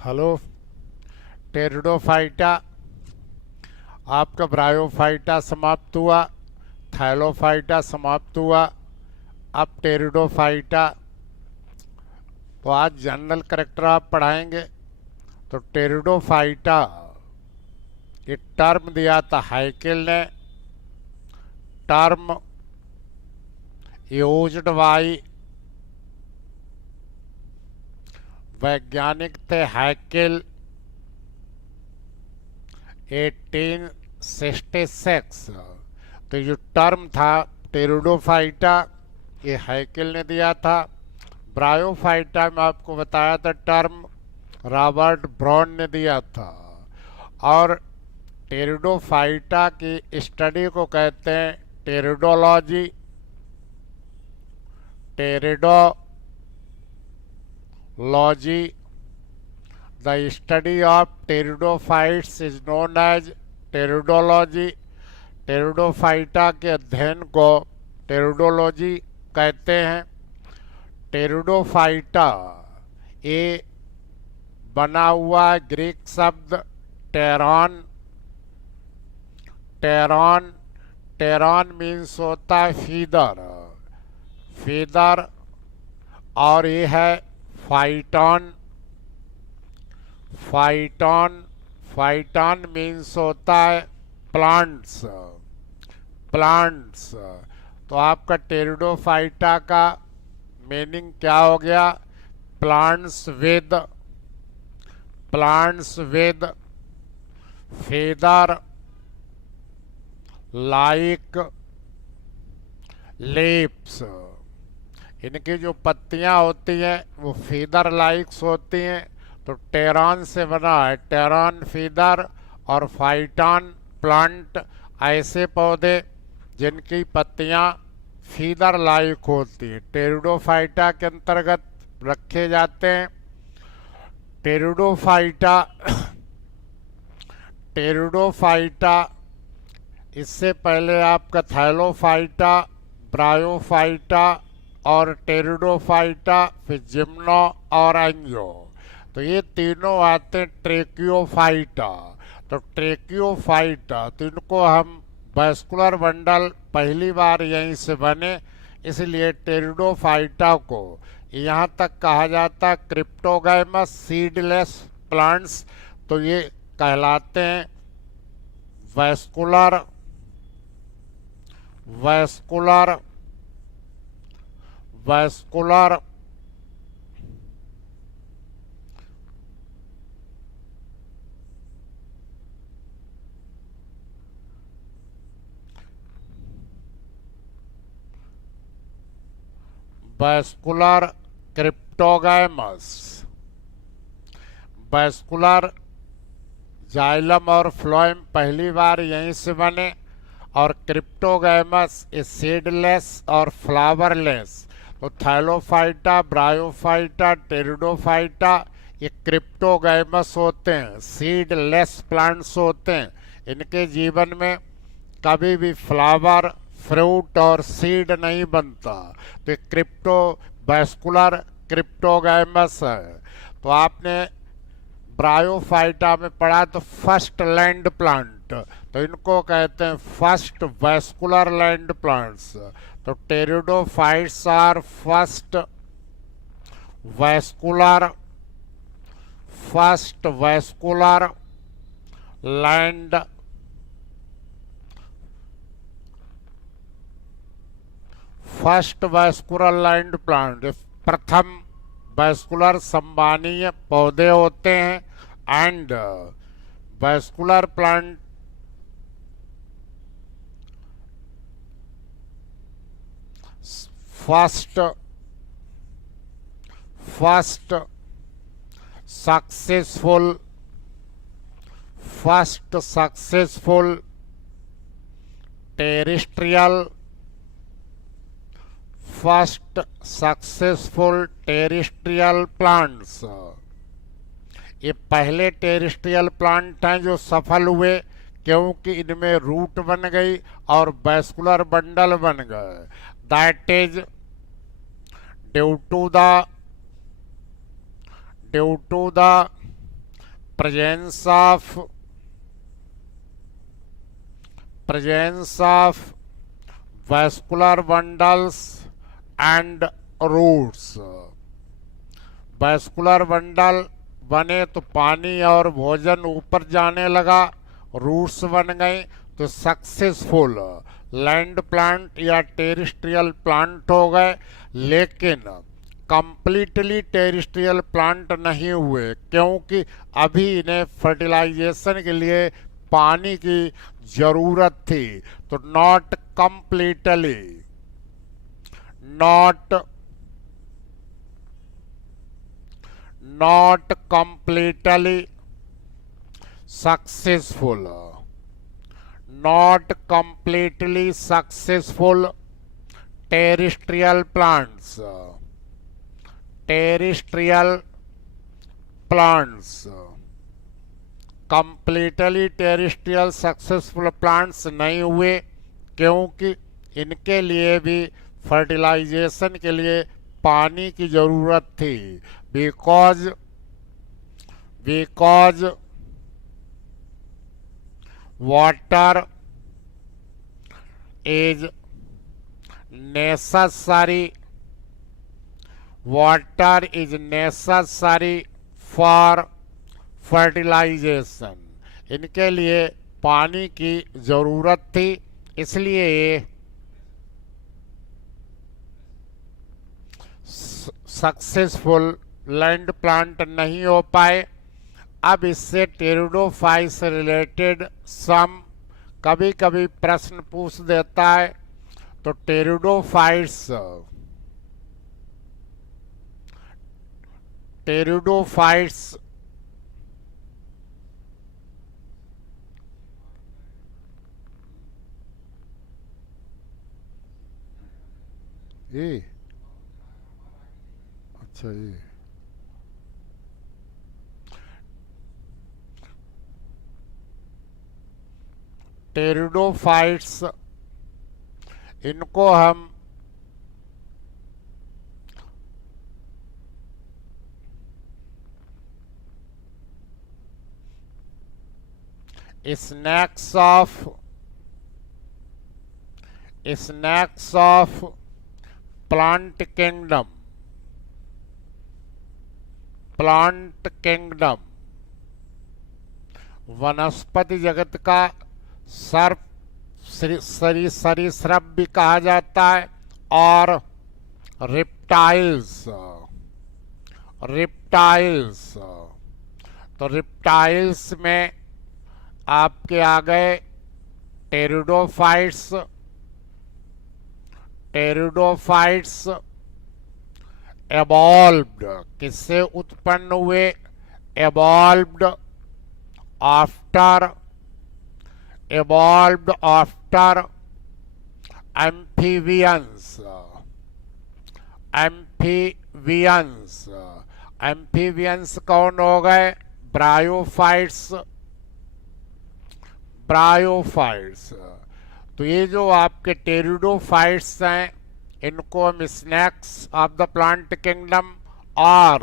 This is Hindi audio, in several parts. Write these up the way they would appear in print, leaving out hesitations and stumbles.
हेलो। टेरिडोफाइटा, आपका ब्रायोफाइटा समाप्त हुआ, थैलोफाइटा समाप्त हुआ, अब टेरिडोफाइटा। तो आज जनरल करेक्टर आप पढ़ाएंगे। तो टेरिडोफाइटा, ये टर्म दिया था हाइकेल ने, टर्म यूज्ड बाय, वैज्ञानिक थे हाइकेल 1866। तो ये टर्म था टेरिडोफाइटा, ये हाइकेल ने दिया था। ब्रायोफाइटा में आपको बताया था टर्म रॉबर्ट ब्राउन ने दिया था। और टेरिडोफाइटा की स्टडी को कहते हैं pteridology. Pteridology, the study of pteridophytes is known as pteridology. Pteridophyta के अध्ययन को टेरिडोलॉजी कहते हैं। टेरिडोफाइटा ये बना हुआ ग्रीक शब्द टेरॉन। टेरॉन, टेरॉन मीन्स होता है फीदर, फीदर। और ये है फाइटॉन। फाइटॉन, फाइटॉन मीन्स होता है प्लांट्स, प्लांट्स। तो आपका टेरिडोफाइटा का मीनिंग क्या हो गया? Plants with, plants with feather like leaves. इनकी जो पत्तियां होती हैं वो फीदर लाइक्स होती हैं। तो टेरॉन से बना है, टेरॉन फीदर और फाइटॉन प्लांट, ऐसे पौधे जिनकी पत्तियां फीदर लाइक होती हैं टेरिडोफाइटा के अंतर्गत रखे जाते हैं। टेरिडोफाइटा, टेरिडोफाइटा, इससे पहले आपका थैलोफाइटा, ब्रायोफाइटा और टेरिडोफाइटा, फिर जिम्नो और एंजियो। तो ये तीनों आते हैं ट्रेकियोफाइटा। तो ट्रेकियोफाइटा, तो इनको हम वैस्कुलर बंडल पहली बार यहीं से बने, इसलिए टेरिडोफाइटा को यहाँ तक कहा जाता क्रिप्टोगैमस सीडलेस प्लांट्स। तो ये कहलाते हैं vascular, vascular, vascular vascular cryptogams. Vascular xylem और फ्लोएम पहली बार यहीं से बने, और क्रिप्टोगैमस सीडलेस और फ्लावरलेस। तो थैलोफाइटा, ब्रायोफाइटा, टेरिडोफाइटा ये क्रिप्टोगैमस होते हैं, सीडलेस प्लांट्स होते हैं। इनके जीवन में कभी भी फ्लावर, फ्रूट और सीड नहीं बनता। तो क्रिप्टो वैस्कुलर क्रिप्टोगैमस है। तो आपने ब्रायोफाइटा में पढ़ा तो फर्स्ट लैंड प्लांट, तो इनको कहते हैं फर्स्ट वैस्कुलर लैंड प्लांट्स। तो pteridophytes are first vascular, first vascular land, first vascular land plant, प्रथम वैस्कुलर संबानीय पौधे होते हैं। And vascular plant first, first successful, first successful terrestrial, first successful terrestrial plants. ये पहले टेरिस्ट्रियल प्लांट हैं जो सफल हुए, क्योंकि इनमें रूट बन गई और वैस्कुलर बंडल बन गए। That is due to the presence of vascular bundles and roots। Vascular bundle बने तो पानी और भोजन ऊपर जाने लगा, रूट्स बन गए तो सक्सेसफुल लैंड प्लांट या टेरिस्ट्रियल प्लांट हो गए। लेकिन कंप्लीटली टेरिस्ट्रियल प्लांट नहीं हुए, क्योंकि अभी इन्हें फर्टिलाइजेशन के लिए पानी की जरूरत थी। तो not completely successful not completely successful terrestrial plants completely terrestrial successful plants नहीं हुए, क्योंकि इनके लिए भी फर्टिलाइजेशन के लिए पानी की जरूरत थी। Because water is necessary for fertilisation. इनके लिए पानी की जरूरत थी, इसलिए ये सक्सेसफुल लैंड प्लांट नहीं हो पाए। अब इससे टेरिडोफाइट से रिलेटेड सम कभी कभी प्रश्न पूछ देता है। तो टेरिडोफाइट्स ये अच्छा ये टेरिडोफाइट्स, इनको हम स्नैक्स ऑफ प्लांट किंगडम वनस्पति जगत का सरीसृप भी कहा जाता है। और रिप्टाइल्स तो रिप्टाइल्स में आपके आ गए टेरिडोफाइट्स एवॉल्व्ड, किससे उत्पन्न हुए? एवॉल्व्ड आफ्टर एम्फीबियंस कौन हो गए? ब्रायोफाइट्स। तो ये जो आपके टेरिडोफाइट्स हैं, इनको हम snacks of the plant kingdom और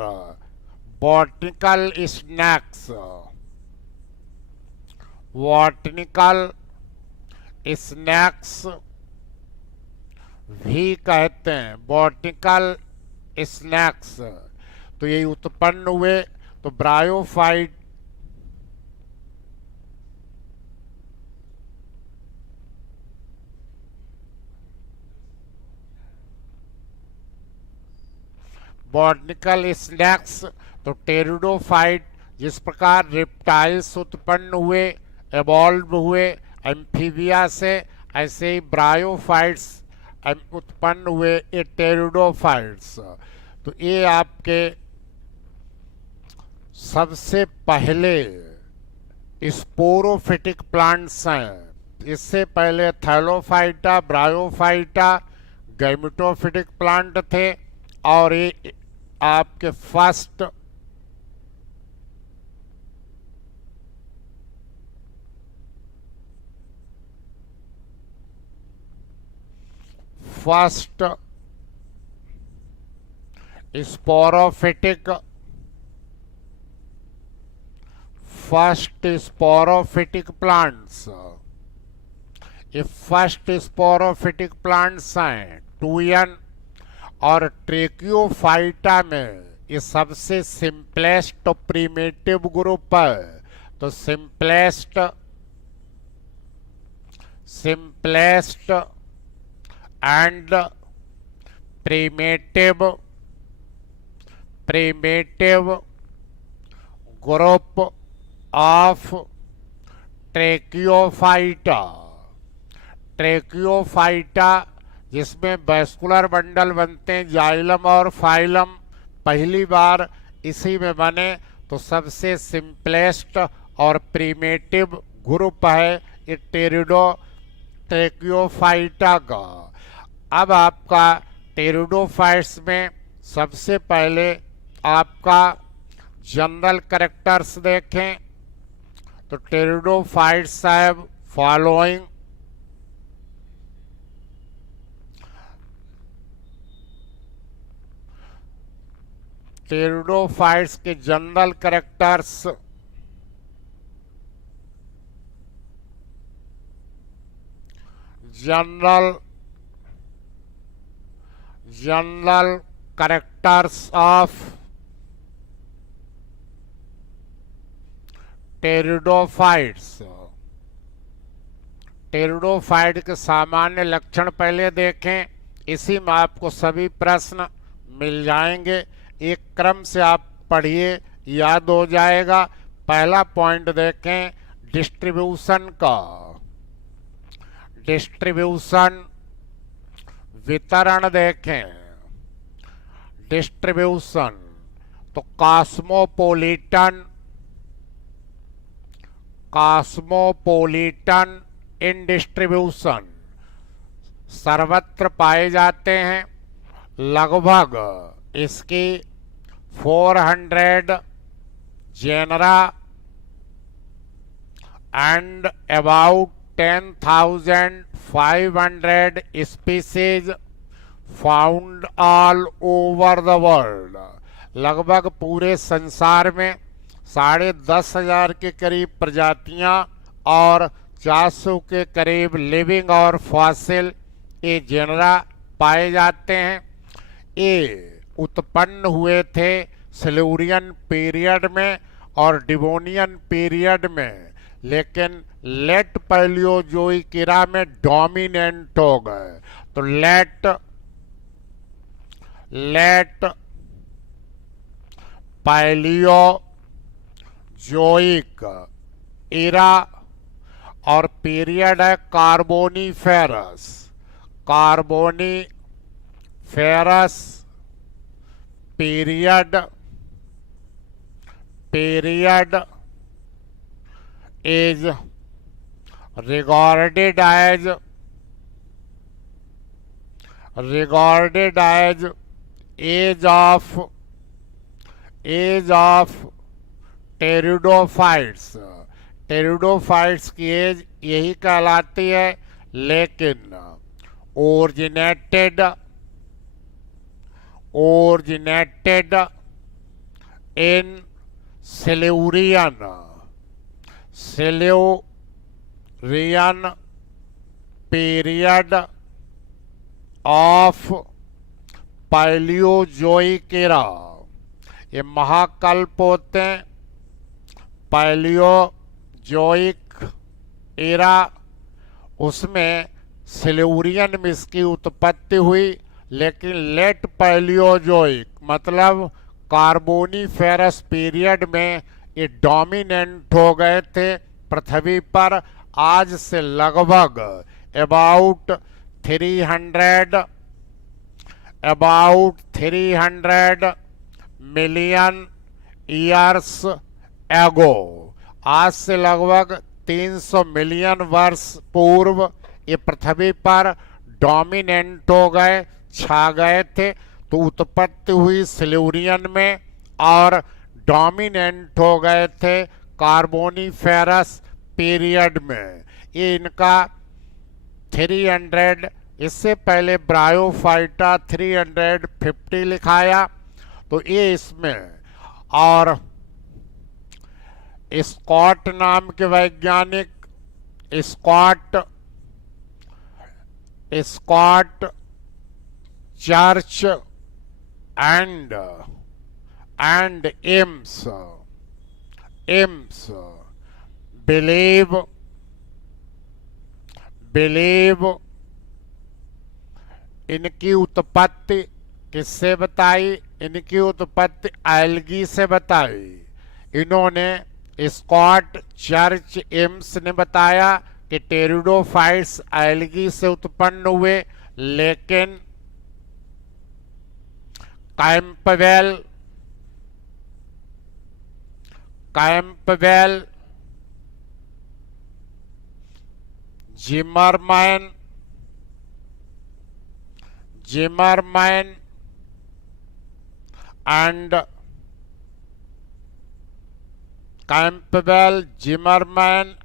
बॉटनिकल स्नैक्स भी कहते हैं। बॉटनिकल स्नैक्स तो ये उत्पन्न हुए। तो ब्रायोफाइट बॉटनिकल स्नैक्स तो टेरिडोफाइट, जिस प्रकार रिप्टाइल्स उत्पन्न हुए, एवॉल्व हुए एम्फीबिया से, ऐसे ही ब्रायोफाइट्स उत्पन्न हुए ये टेरिडोफाइट्स। तो ये आपके सबसे पहले स्पोरोफिटिक प्लांट्स हैं। इससे पहले थैलोफाइटा, ब्रायोफाइटा गैमेटोफिटिक प्लांट थे। और ये आपके फर्स्ट फर्स्ट स्पोरोफिटिक प्लांट्स, ये फर्स्ट स्पोरोफिटिक प्लांट्स हैं 2n, और ट्रेकियोफाइटा में ये सबसे सिंपलेस्ट और प्रीमेटिव ग्रुप है। तो simplest and primitive group of tracheophyta. Tracheophyta जिसमें वैस्कुलर बंडल बनते हैं जाइलम और फाइलम, पहली बार इसी में बने, तो सबसे सिंपलेस्ट और प्रीमेटिव ग्रुप है ये ट्रेकियोफाइटा का। अब आपका टेरिडोफाइट्स में सबसे पहले आपका जनरल कैरेक्टर्स देखें तो टेरिडोफाइट्स हैव फॉलोइंग। टेरिडोफाइट्स के general characters general characters of pteridophytes. Pteridophyte के सामान्य लक्षण पहले देखें, इसी में आपको सभी प्रश्न मिल जाएंगे। एक क्रम से आप पढ़िए, याद हो जाएगा। पहला पॉइंट देखें डिस्ट्रीब्यूशन का। डिस्ट्रीब्यूशन वितरण देखें। डिस्ट्रीब्यूशन तो कॉस्मोपोलिटन इन डिस्ट्रीब्यूशन, सर्वत्र पाए जाते हैं। लगभग इसकी 400 genera and about 10,500 species found all over the world. लगभग पूरे संसार में 10,500 के करीब प्रजातियां और 400 के करीब लिविंग और फॉसिल ये जेनरा पाए जाते हैं। ये उत्पन्न हुए थे सिल्यूरियन पीरियड में और डिवोनियन पीरियड में, लेकिन लेट पैलियोजोइक इरा में डोमिनेंट हो गए। तो लेट पैलियोजोइक इरा और पीरियड है carboniferous period is regarded as age of pteridophytes. Pteridophytes की एज यही कहलाती है, लेकिन originated in silurian period of paleozoic era. ये महाकल्प होते हैं पैलियोजोइक इरा, उसमें सिल्यूरियन में इसकी उत्पत्ति हुई, लेकिन लेट पैलियोजोइक मतलब कार्बोनीफेरस पीरियड में ये डोमिनेंट हो गए थे पृथ्वी पर। आज से लगभग अबाउट 300 मिलियन ईयर्स एगो, आज से लगभग 300 मिलियन वर्ष पूर्व ये पृथ्वी पर डोमिनेंट हो गए, छा गए थे। तो उत्पत्ति हुई सिल्यूरियन में और डोमिनेंट हो गए थे कार्बोनीफेरस पीरियड में। ये इनका 300, इससे पहले ब्रायोफाइटा 350 लिखाया, तो ये इसमें। और स्कॉट नाम के वैज्ञानिक Scott Scott Church and Ames believe इनकी उत्पत्ति किससे बताई? इनकी उत्पत्ति एल्गी से बताई। इन्होंने स्कॉट चर्च एम्स ने बताया कि टेरिडोफाइट्स एल्गी से उत्पन्न हुए, लेकिन कैंपबेल जिमरमैन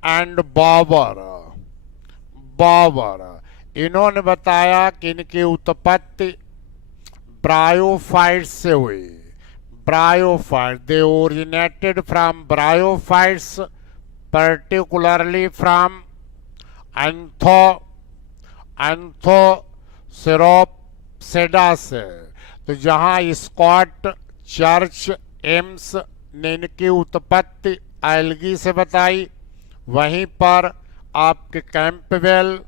एंड बॉबर इन्होंने बताया कि इनकी उत्पत्ति ब्रायोफाइट्स से हुई। Bryophyte, they originated from bryophytes, particularly from anthoceropsida से। तो जहां स्कॉट चर्च एम्स ने इनकी उत्पत्ति एल्गी से बताई, वहीं पर आपके कैंपबेल,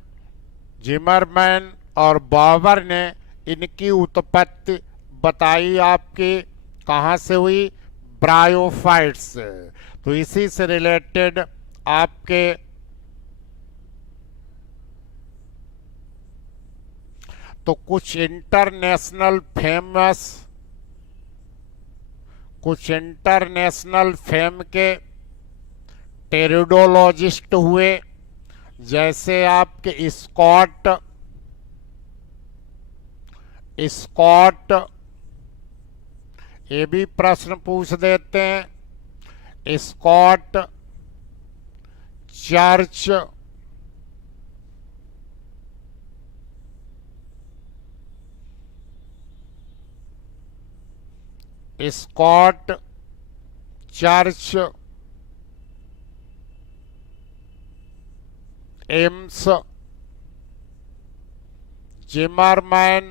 जिमरमैन और बॉबर ने इनकी उत्पत्ति बताई आपकी कहाँ से हुई? ब्रायोफाइट्स से। तो इसी से रिलेटेड आपके तो कुछ इंटरनेशनल फेम के टेरिडोलॉजिस्ट हुए, जैसे आपके स्कॉट ये भी प्रश्न पूछ देते हैं। Scott Church Eames, Zimmermann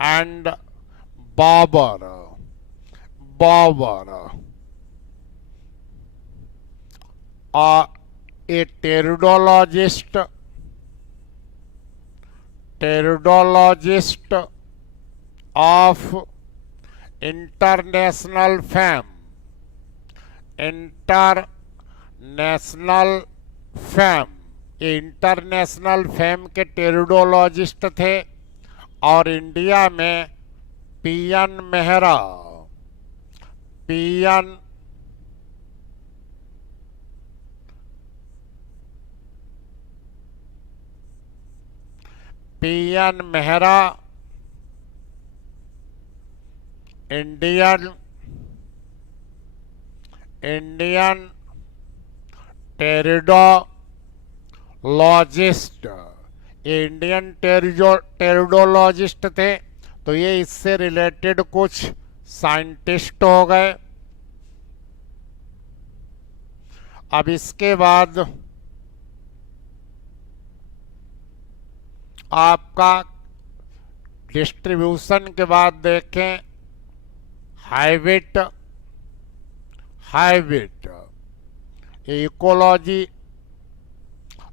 and Bower a pteridologist of international fame international fame के टेरिडोलॉजिस्ट थे। और इंडिया में पीएन मेहरा इंडियन टेरिडोलॉजिस्ट, ये इंडियन टेरिडोलॉजिस्ट थे। तो ये इससे रिलेटेड कुछ साइंटिस्ट हो गए। अब इसके बाद आपका डिस्ट्रीब्यूशन के बाद देखें हैबिट इकोलॉजी।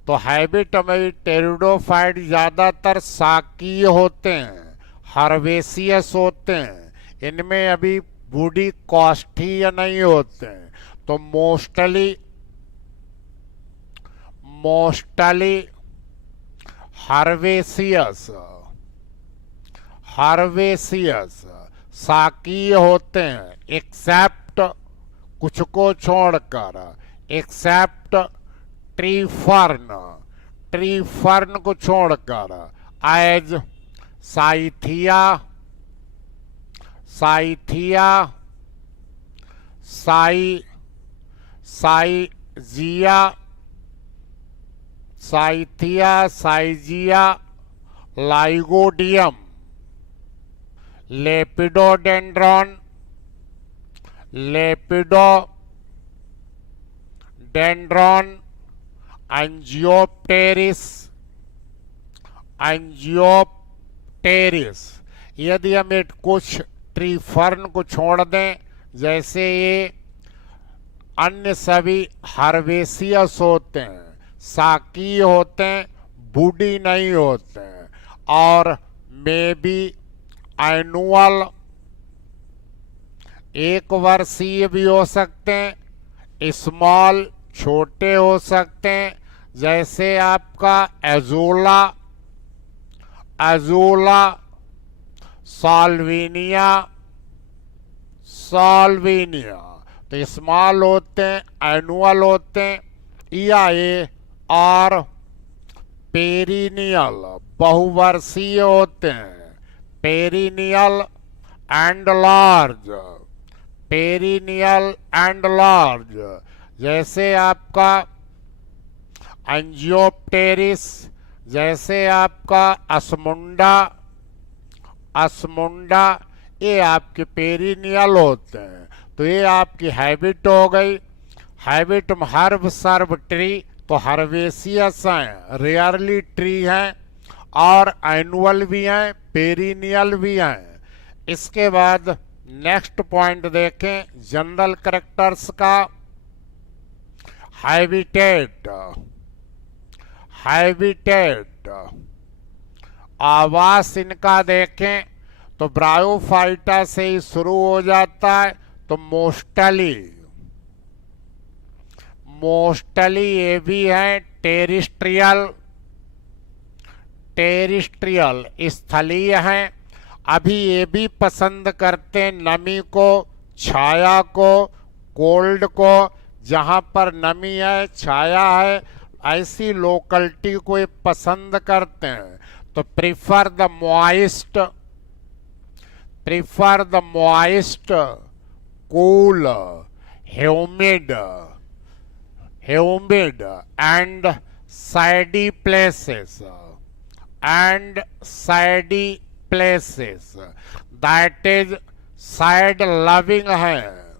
तो हैबिट में टेरिडोफाइट ज़्यादातर शाकीय होते हैं, हर्बेसियस होते हैं, इनमें अभी बूढ़ी कॉस्टीय नहीं होते हैं। तो मोस्टली हर्बेसियस शाकीय होते हैं, एक्सेप्ट कुछ को छोड़कर, एक्सेप्ट ट्री फर्न को छोड़कर, एज साइथिया साइजिया, लाइगोडियम लेपिडोडेंड्रॉन, लेपिडोडेंड्रॉन, एंजियोप्टेरिस, एंजियोप्टेरिस। यदि हम एक कुछ ट्री फर्न को छोड़ दें, जैसे ये अन्य सभी हार्वेसियस होते हैं, साकीय होते हैं, बूडी नहीं होते हैं, और मे बी एनुअल, एक वर्षीय भी हो सकते हैं, स्मॉल, छोटे हो सकते हैं, जैसे आपका एजोला, एजोला, साल्विनिया, साल्विनिया। तो स्मॉल होते हैं, एनुअल होते हैं, या ये और पेरिनियल, बहुवर्षीय होते हैं, perennial and large, perennial and large. जैसे आपका एंजियोप्टेरिस, जैसे आपका असमुंडा, असमुंडा, ये आपके पेरिनियल होते हैं। तो ये आपकी हैबिट हो गई। हैबिट हर्ब सर्ब ट्री, तो हर्वेसियस हैं, रेयरली ट्री हैं, और एनुअल भी हैं, पेरिनियल भी हैं। इसके बाद नेक्स्ट पॉइंट देखें जनरल कैरेक्टर्स का। हैबिटेट, हैबिटेट, आवास इनका देखें तो ब्रायोफाइटा से ही शुरू हो जाता है। तो मोस्टली, मोस्टली ये भी है टेरिस्ट्रियल, टेरिस्ट्रियल स्थलीय हैं। अभी ये भी पसंद करते हैं नमी को, छाया को, कोल्ड को। जहाँ पर नमी है, छाया है, ऐसी लोकलिटी को ये पसंद करते हैं। तो prefer the moist, prefer the moist, cool, humid, humid and सैडी places, and सैडी places. That is side loving है,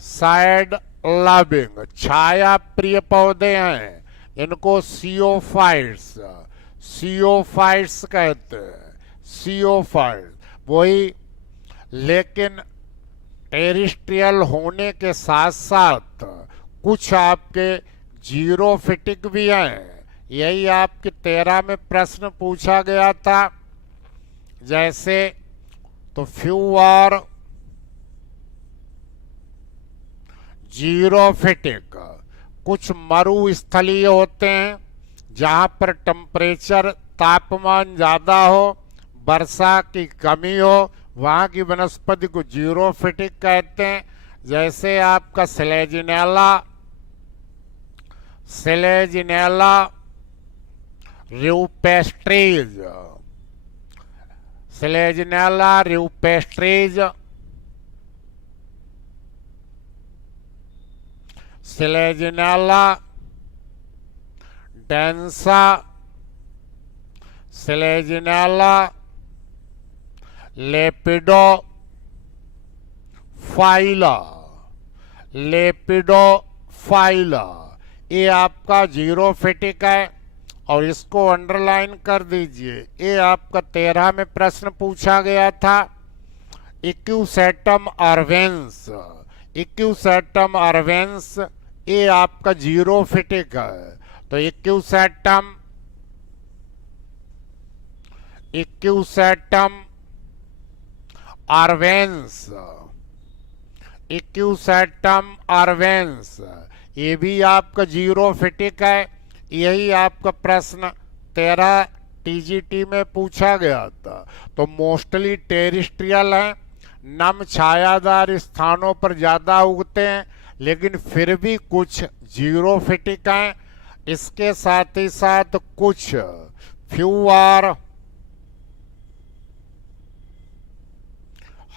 साइड लविंग, छाया प्रिय पौधे हैं, इनको सियोफाइट्स, सियोफाइट्स कहते हैं, सियोफाइट्स वही। लेकिन टेरिस्ट्रियल होने के साथ साथ कुछ आपके जीरोफिटिक भी हैं। यही आपके 13 में प्रश्न पूछा गया था। जैसे तो फ्यू और जीरोफिटिक, कुछ मरुस्थलीय होते हैं जहाँ पर टेम्परेचर, तापमान ज़्यादा हो, वर्षा की कमी हो, वहाँ की वनस्पति को जीरोफिटिक कहते हैं। जैसे आपका selaginella, selaginella rupestris, selaginella rupestris, selaginella densa, selaginella lepidophylla, lepidophylla, ये आपका जीरोफिटिक है और इसको अंडरलाइन कर दीजिए। ये आपका 13 में प्रश्न पूछा गया था। इक्यूसेटम अर्वेंस, इक्यूसेटम अर्वेंस, ये आपका जीरोफिटिक है। तो इक्यूसेटम, इक्यूसेटम अर्वेंस, इक्यूसेटम अर्वेंस, ये भी आपका जीरोफिटिक है। यही आपका प्रश्न 13 टीजीटी में पूछा गया था। तो मोस्टली टेरिस्ट्रियल है, नम छायादार स्थानों पर ज़्यादा उगते हैं, लेकिन फिर भी कुछ जीरोफिटिक हैं। इसके साथ ही साथ कुछ फ्यू आर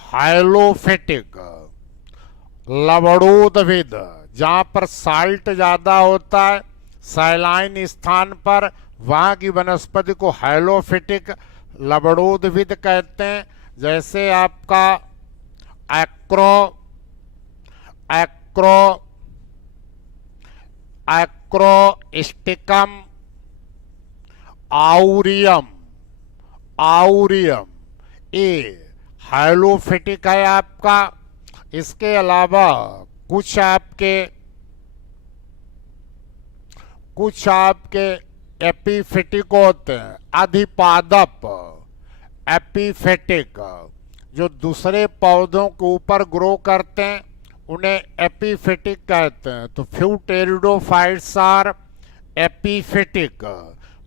हाइलोफिटिक, लवणोद्भिद, जहाँ पर साल्ट ज़्यादा होता है, सैलाइन स्थान पर, वहाँ की वनस्पति को हाइलोफिटिक, लवणोद्भिद कहते हैं। जैसे आपका एक्रो एक्रो एक्रोस्टिकम, आउरियम आउरियम, ये हाइलोफिटिक है आपका। इसके अलावा कुछ आपके एपिफिटिक होते हैं, अधिपादप एपिफिटिक, जो दूसरे पौधों के ऊपर ग्रो करते हैं उन्हें एपिफिटिक कहते हैं। तो फ्यू टेरिडोफाइट्स आर एपिफिटिक,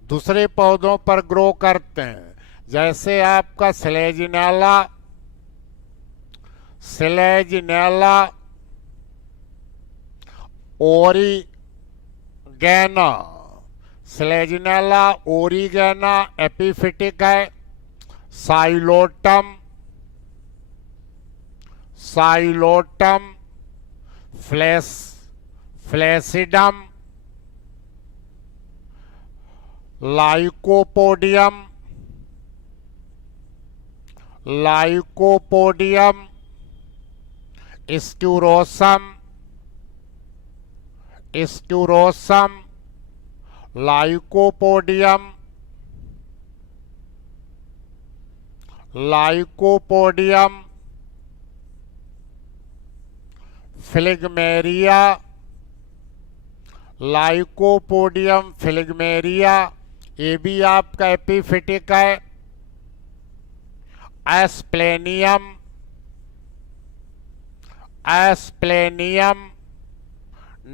दूसरे पौधों पर ग्रो करते हैं। जैसे आपका स्लेजिनेला ओरिगैना, स्लेजिनेला ओरिगैना एपिफिटिक है। साइलोटम फ्लैसिडम, लाइकोपोडियम, स्क्यूरोसम, लाइकोपोडियम, फ्लिगमेरिया, ये भी आपका एपिफिटिक है। एस्प्लेनियम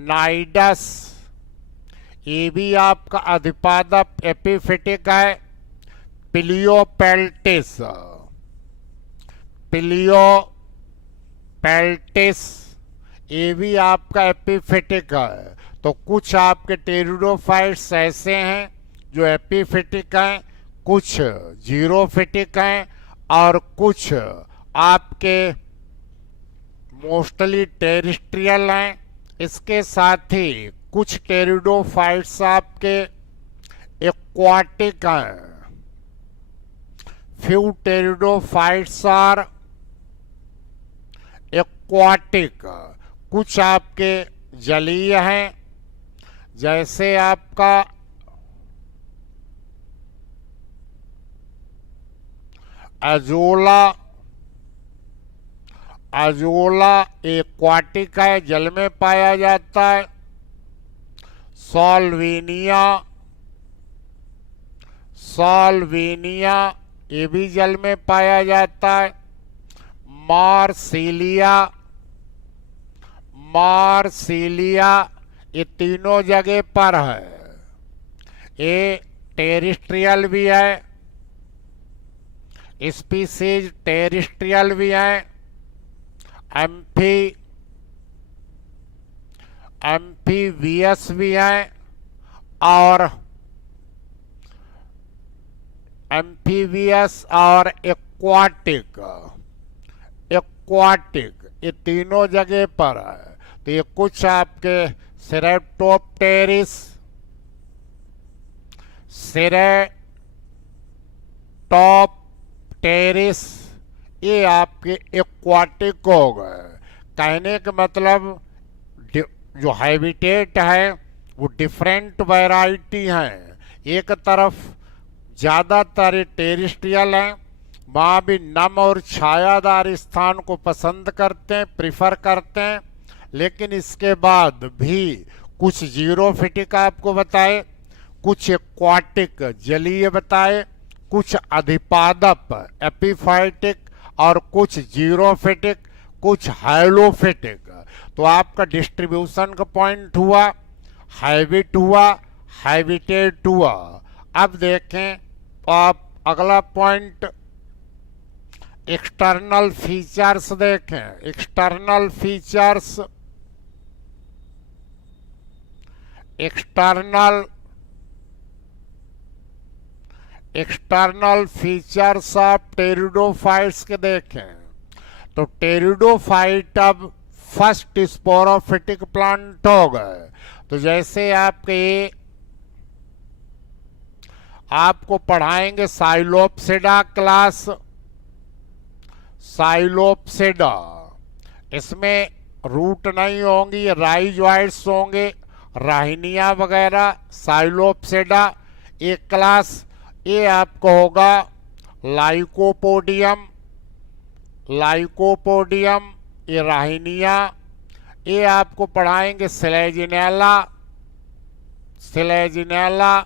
नाइडस, ये भी आपका अधिपादप एपिफिटिक है। पिलियोपेल्टिस, ये भी आपका एपिफिटिक है। तो कुछ आपके टेरिडोफाइट्स ऐसे हैं जो एपिफिटिक हैं, कुछ जीरोफिटिक हैं, और कुछ आपके मोस्टली टेरिस्ट्रियल हैं। इसके साथ ही कुछ टेरिडोफाइट्स आपके एक्वाटिक हैं। फ्यू टेरिडोफाइट्स आर एक्वाटिक, कुछ आपके जलीय हैं। जैसे आपका अजोला एक्वाटिक है, जल में पाया जाता है। सॉल्विनिया, ये भी जल में पाया जाता है। मार्सिलिया, ये तीनों जगह पर है। ये टेरिस्ट्रियल भी है, स्पीसीज टेरिस्ट्रियल भी है, एम्फीवियस भी है, और एक्वाटिक, ये तीनों जगह पर है। तो ये कुछ आपके सेरेटोप्टेरिस, ये आपके एक्वाटिक हो गए। कहने का मतलब जो हैबिटेट है वो डिफरेंट वैरायटी हैं। एक तरफ ज़्यादातर टेरिस्ट्रियल हैं, वहाँ भी नम और छायादार स्थान को पसंद करते हैं, प्रिफर करते हैं। लेकिन इसके बाद भी कुछ जीरोफिटिक आपको बताए, कुछ एक्वाटिक जलीय बताए, कुछ अधिपादप एपिफाइटिक, और कुछ जीरोफिटिक, कुछ हाइलोफिटिक। तो आपका डिस्ट्रीब्यूशन का पॉइंट हुआ, हैबिट हुआ, हैबिटेट हुआ। अब देखें आप अगला पॉइंट, एक्सटर्नल फीचर्स देखें। एक्सटर्नल फीचर्स ऑफ टेरिडोफाइट्स के देखें। तो टेरिडोफाइट अब फर्स्ट स्पोरोफिटिक प्लांट हो गए। तो जैसे आपको पढ़ाएंगे साइलोप्सिडा क्लास, साइलोप्सिडा, इसमें रूट नहीं होंगी, राइजॉइड्स होंगे, राहिनिया वगैरह, साइलोप्सिडा। एक क्लास ये आपको होगा लाइकोपोडियम, लाइकोपोडियम, ये राहिनिया। ये आपको पढ़ाएंगे स्लेजिनेला, स्लेजिनेला,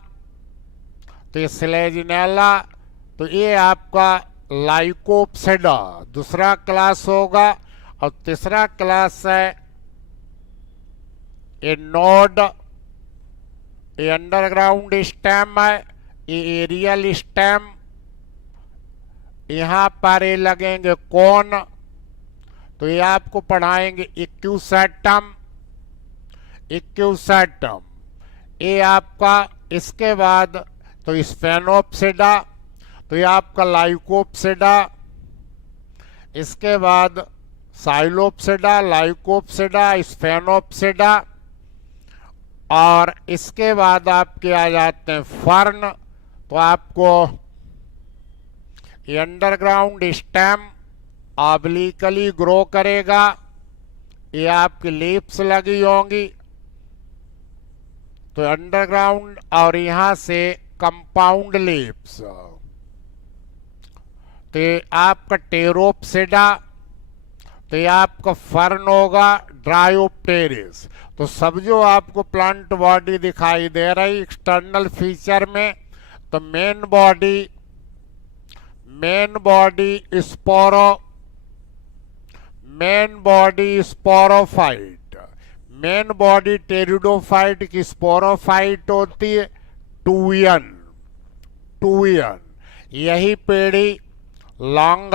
तो ये स्लेजिनेला, तो ये आपका लाइकोप्सिडा दूसरा क्लास होगा। और तीसरा क्लास है ये नोड, ये अंडरग्राउंड स्टेम है, ये एरियल स्टेम, यहां पर ये लगेंगे कौन, तो ये आपको पढ़ाएंगे इक्यूसेटम, इक्यूसेटम। ये आपका इसके बाद तो स्फेनोप्सिडा, तो ये आपका लाइकोप्सिडा, इसके बाद साइलोप्सिडा, लाइकोप्सिडा, स्फेनोप्सिडा, और इसके बाद आपके आ जाते हैं फर्न। तो आपको ये अंडरग्राउंड स्टेम ऑब्लिकली ग्रो करेगा, ये आपकी लीव्स लगी होंगी, तो अंडरग्राउंड, और यहां से कंपाउंड लीव्स, तो ये आपका टेरोप्सिडा, तो ये आपका फर्न होगा ड्रायोप्टेरिस। तो सब जो आपको प्लांट बॉडी दिखाई दे रही एक्सटर्नल फीचर में, तो main body sporophyte, main body pteridophyte की स्पोरोफाइट होती है, टूयन, टूयन। यही पेड़ी लॉन्ग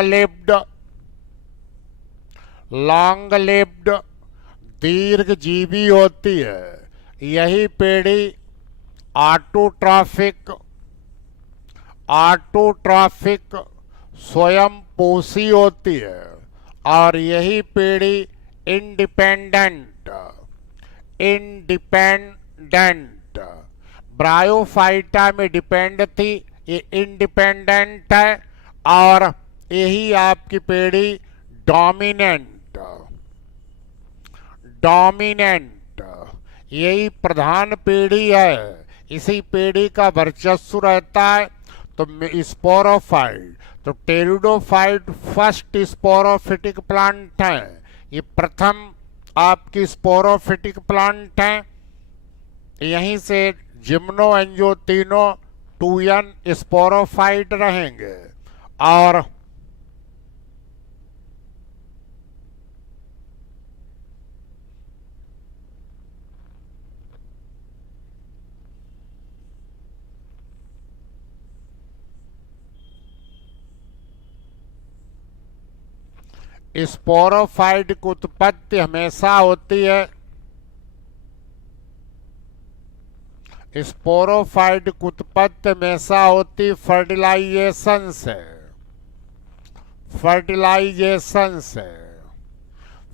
लिव्ड दीर्घ जीवी होती है। यही पेड़ी ऑटोट्रॉफिक स्वयं पोषी होती है। और यही पेड़ी इंडिपेंडेंट ब्रायोफाइटा में डिपेंड थी, ये इंडिपेंडेंट है। और यही आपकी पेड़ी डोमिनेंट, यही प्रधान पेड़ी है, इसी पेड़ी का वर्चस्व रहता है। तो स्पोरोफाइट, तो टेरिडोफाइट फर्स्ट स्पोरोफिटिक प्लांट है, ये प्रथम आपकी स्पोरोफिटिक प्लांट है। यहीं से जिम्नो एंजियोतीनो टूयन स्पोरोफाइट रहेंगे। और स्पोरोफाइट की उत्पत्ति हमेशा होती है, स्पोरोफाइट की उत्पत्ति हमेशा होती फर्टिलाइजेशन से,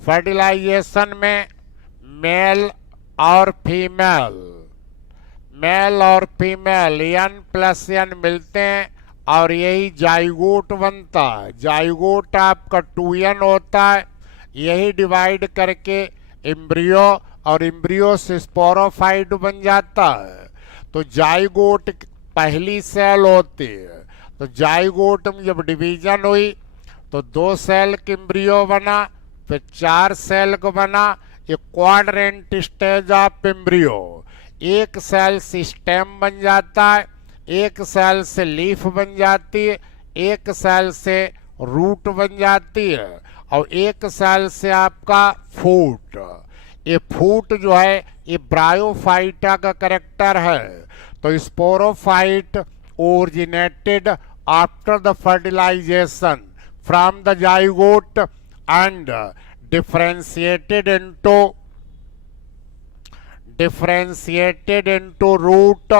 फर्टिलाइजेशन में मेल और फीमेल N+N मिलते हैं, और यही जाइगोट बनता है। जाइगोट आपका टूयन होता है, यही डिवाइड करके एम्ब्रियो, और एम्ब्रियो से स्पोरोफाइट बन जाता है। तो जाइगोट पहली सेल होती है। तो जाइगोट में जब डिवीजन हुई तो 2 सेल का एम्ब्रियो बना, फिर 4 सेल का बना, ये क्वाड्रेंट स्टेज ऑफ एम्ब्रियो। एक सेल से स्टेम बन जाता है, एक सेल से लीफ बन जाती है, एक सेल से रूट बन जाती है, और एक सेल से आपका फूट। ये फूट जो है ये ब्रायोफाइटा का कैरेक्टर है। तो sporophyte originated after the fertilisation from the zygote and differentiated into root,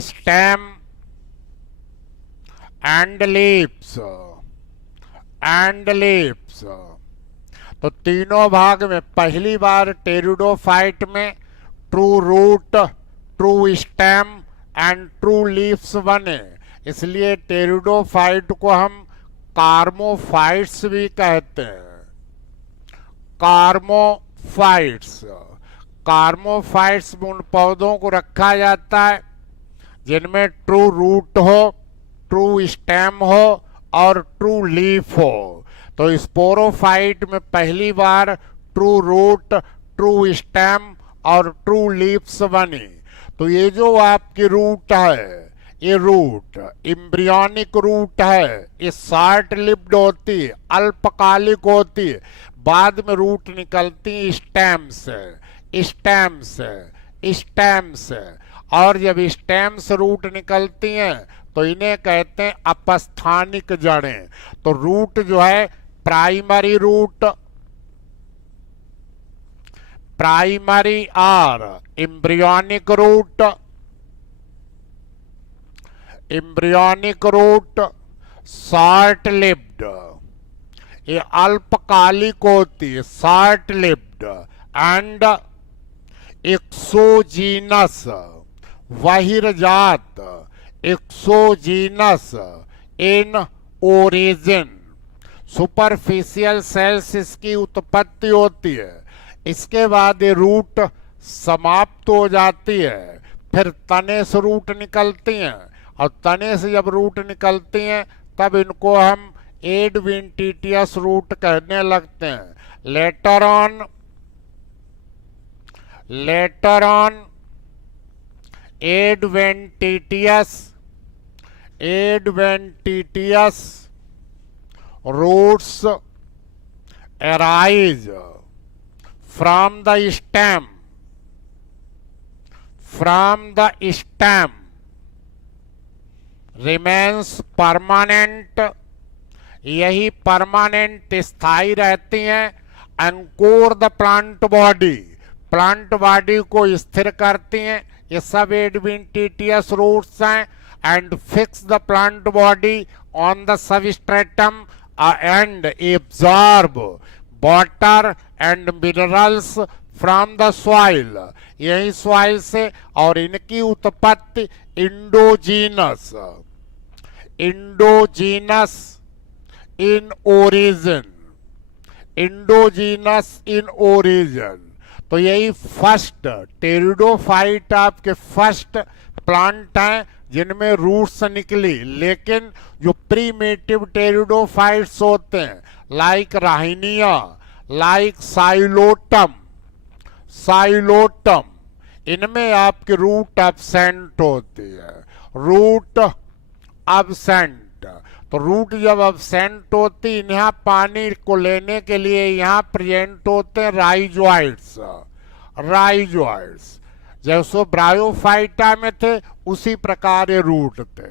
stem and leaves, तो तीनों भाग में पहली बार टेरिडोफाइट में true root, true stem and true leaves बने, इसलिए टेरिडोफाइट को हम कार्मोफाइट्स भी कहते हैं। कार्मोफाइट्स, कार्मोफाइट्स में उन पौधों को रखा जाता है जिनमें ट्रू रूट हो, ट्रू स्टेम हो और ट्रू लीफ हो। तो स्पोरोफाइट में पहली बार ट्रू रूट, ट्रू स्टेम और ट्रू लीव्स बनी। तो ये जो आपकी रूट है, ये रूट एम्ब्रियोनिक रूट है, ये शॉर्ट लिव्ड होती है, अल्पकालिक होती है। बाद में रूट निकलती स्टेम से, स्टेम से, स्टेम से। और जब स्टेम से रूट निकलती हैं तो इन्हें कहते हैं अपस्थानिक जड़ें। तो रूट जो है प्राइमरी रूट, प्राइमरी और embryonic root, embryonic root short lived, ये अल्पकालिक होती है, शॉर्ट लिव्ड एंड एक्सोजीनस, बहिर्जात, exogenous in origin. Superficial cells इसकी उत्पत्ति होती है। इसके बाद ये रूट समाप्त हो जाती है, फिर तने से रूट निकलती हैं और तने से जब रूट निकलती हैं तब इनको हम एडवेंटिटियस रूट कहने लगते हैं। Later on adventitious roots arise from the stem, remains permanent, यही परमानेंट स्थायी रहती हैं। Anchor the plant body, plant body को स्थिर करती हैं। ये सब एडवेंटिटियस रूट्स हैं। And fix the plant body on the substratum and absorb water and minerals from the soil, यही सॉइल से। और इनकी उत्पत्ति endogenous, endogenous in origin, endogenous in origin. तो यही फर्स्ट टेरिडोफाइट आपके फर्स्ट प्लांट हैं जिनमें रूट्स निकली। लेकिन जो प्रीमेटिव टेरिडोफाइट्स होते हैं लाइक राहिनिया, लाइक साइलोटम, साइलोटम, इनमें आपकी रूट एब्सेंट होती है, रूट एब्सेंट। तो रूट जब एब्सेंट होती, यहाँ पानी को लेने के लिए यहाँ प्रेजेंट होते हैं राइजोइड्स, राइजोइड्स जैसो ब्रायोफाइटा में थे उसी प्रकार ये रूट थे।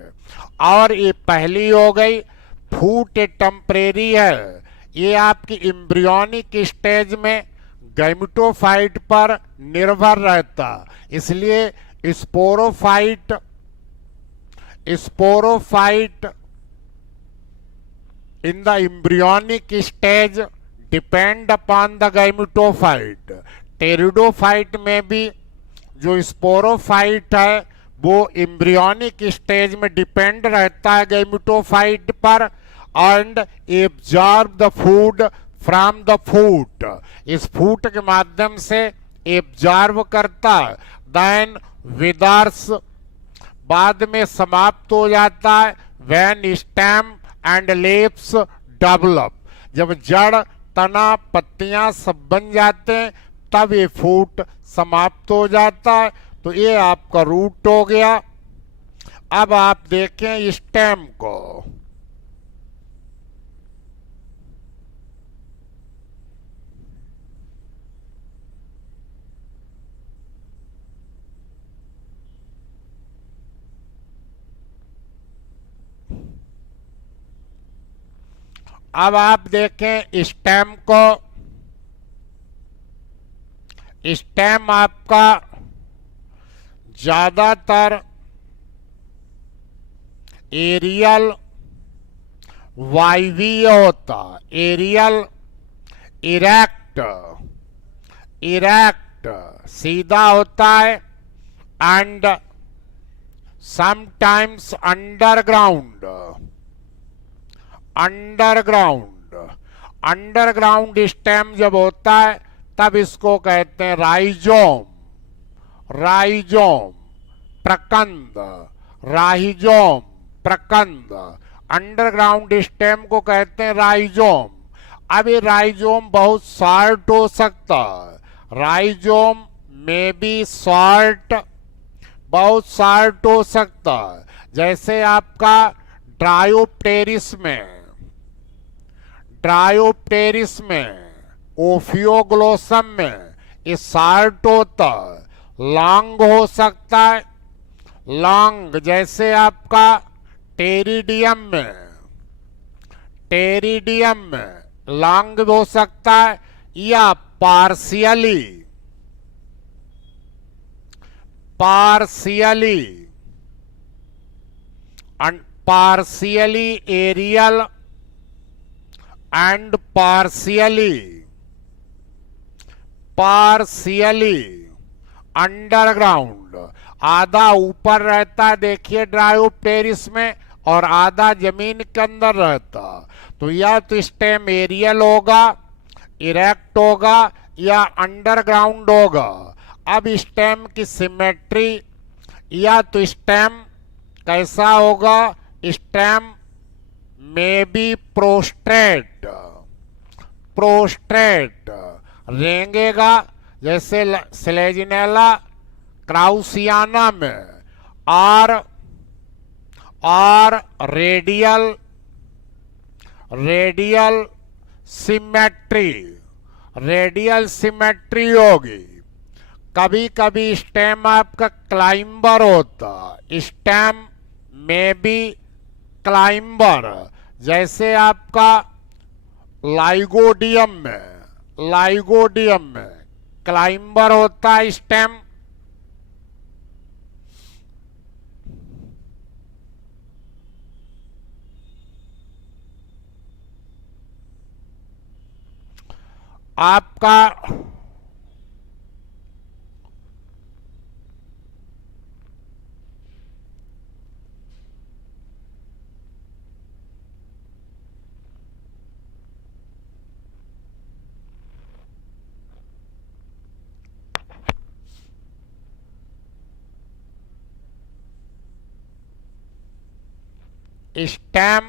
और ये पहली हो गई। फूट टेम्परेरी है, ये आपकी एम्ब्रियोनिक स्टेज में गैमेटोफाइट पर निर्भर रहता, इसलिए sporophyte, sporophyte in the embryonic stage depend upon the gametophyte. Pteridophyte में भी जो स्पोरोफाइट है वो एम्ब्रियोनिक स्टेज में डिपेंड रहता है गैमेटोफाइट पर and absorb the food from the फूट, इस फूट के माध्यम से एब्जॉर्ब करता है। देन विदर्स, बाद में समाप्त हो जाता है। When stem and leaves develop, जब जड़, तना, पत्तियां सब बन जाते हैं तब ये फूट समाप्त हो जाता है। तो ये आपका रूट हो गया। अब आप देखें स्टेम को, अब आप देखें स्टेम को। स्टेम आपका ज्यादातर एरियल वायवीय होता, एरियल इरेक्ट, इरेक्ट सीधा होता है and sometimes underground, underground. Underground stem जब होता है तब इसको कहते हैं राइजोम। राइजोम, प्रकंद, राइजोम, प्रकंद। अंडरग्राउंड स्टेम को कहते हैं राइजोम। अब ये राइजोम बहुत शॉर्ट हो सकता है। राइजोम में भी शॉर्ट, बहुत शॉर्ट हो सकता है। जैसे आपका ड्रायोप्टेरिस में, ओफियोग्लोसम में ये शॉर्ट होता है। लॉन्ग हो सकता है, लॉन्ग जैसे आपका टेरिडियम में लॉन्ग हो सकता है, या partially aerial and partially underground. आधा ऊपर रहता है देखिए ड्रायोप्टेरिस में, और आधा जमीन के अंदर रहता। तो या तो स्टेम एरियल होगा, इरेक्ट होगा, या अंडरग्राउंड होगा। अब स्टेम की सिमेट्री, या तो स्टेम कैसा होगा, स्टेम में बी प्रोस्ट्रेट रेंगेगा, जैसे स्लेजिनेला क्राउसियाना में, और रेडियल सिमेट्री होगी। कभी कभी स्टेम आपका क्लाइंबर होता, स्टेम में भी क्लाइंबर, जैसे आपका लाइगोडियम में क्लाइंबर होता है स्टेम। आपका स्टेम,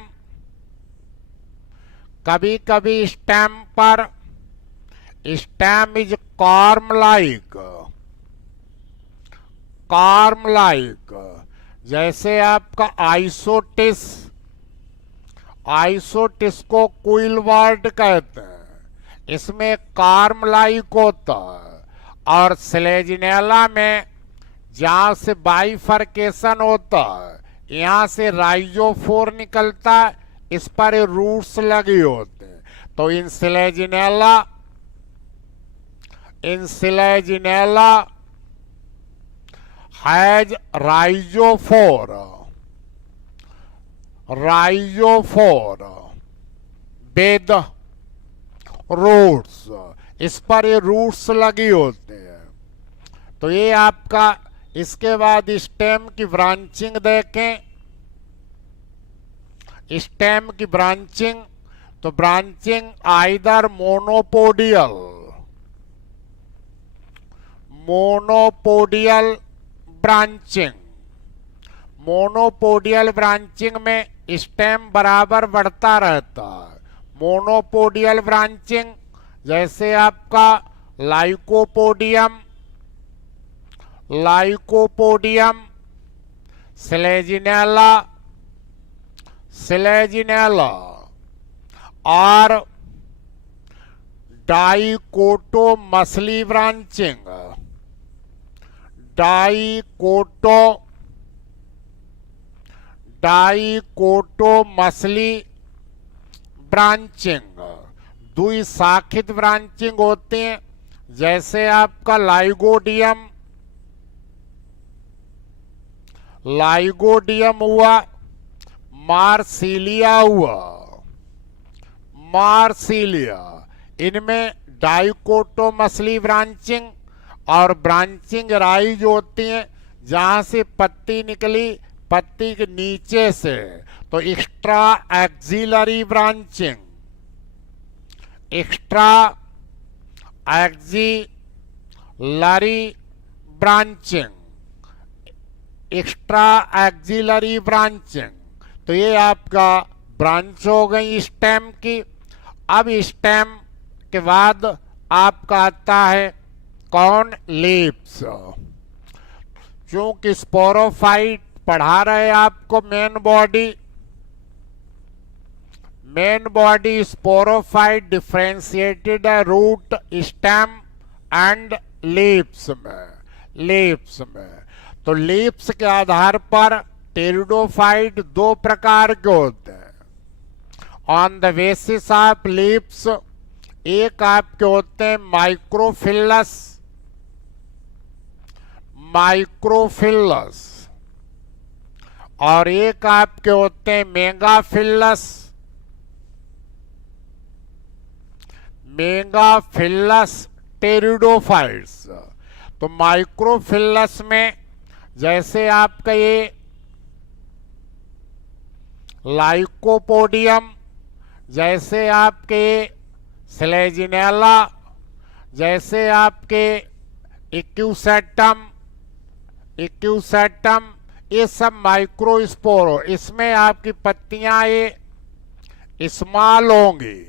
कभी कभी स्टेम पर, स्टेम इज कॉर्म लाइक, जैसे आपका आइसोटिस को क्विलवर्ट कहते हैं, इसमें कॉर्म लाइक होता है। और स्लेजिनेला में जहां से बाइफर्केशन होता है, यहां से राइजोफोर निकलता है, इस पर रूट्स लगे होते हैं। तो इंसिलेजिनेला हैज राइजोफोर विद रूट्स, इस पर ये रूट्स लगी होते हैं। तो ये आपका, इसके बाद स्टेम की ब्रांचिंग देखें। स्टेम की ब्रांचिंग, तो ब्रांचिंग आइदर मोनोपोडियल ब्रांचिंग में स्टेम बराबर बढ़ता रहता है। मोनोपोडियल ब्रांचिंग जैसे आपका लाइकोपोडियम, स्लेजिनेला और डाइकोटोमसली ब्रांचिंग, डाइकोटोमसली ब्रांचिंग, द्विशाखित ब्रांचिंग होती है। जैसे आपका लाइगोडियम हुआ, मार्सिलिया, इनमें डाइकोटोमसली ब्रांचिंग और ब्रांचिंग राइज होती हैं। जहां से पत्ती निकली, पत्ती के नीचे से, तो extra axillary branching, extra axillary branching, extra axillary branching. तो ये आपका ब्रांच हो गई स्टेम की। अब स्टेम के बाद आपका आता है कौन? लीव्स। चूंकि स्पोरोफाइट पढ़ा रहे आपको मेन बॉडी स्पोरोफाइट डिफ्रेंशिएटेड है रूट, स्टेम एंड लीव्स में। तो लीव्स के आधार पर टेरिडोफाइट दो प्रकार के होते हैं। On the basis of leaves, एक आपके होते हैं माइक्रोफिलस और एक आपके होते हैं मेगाफिलस टेरिडोफाइट्स। तो माइक्रोफिलस में जैसे आपका ये लाइकोपोडियम, जैसे आपके स्लेजिनेला, जैसे आपके इक्यूसेटम, ये सब माइक्रोस्पोरो। इसमें आपकी पत्तियां ये स्मॉल होंगी,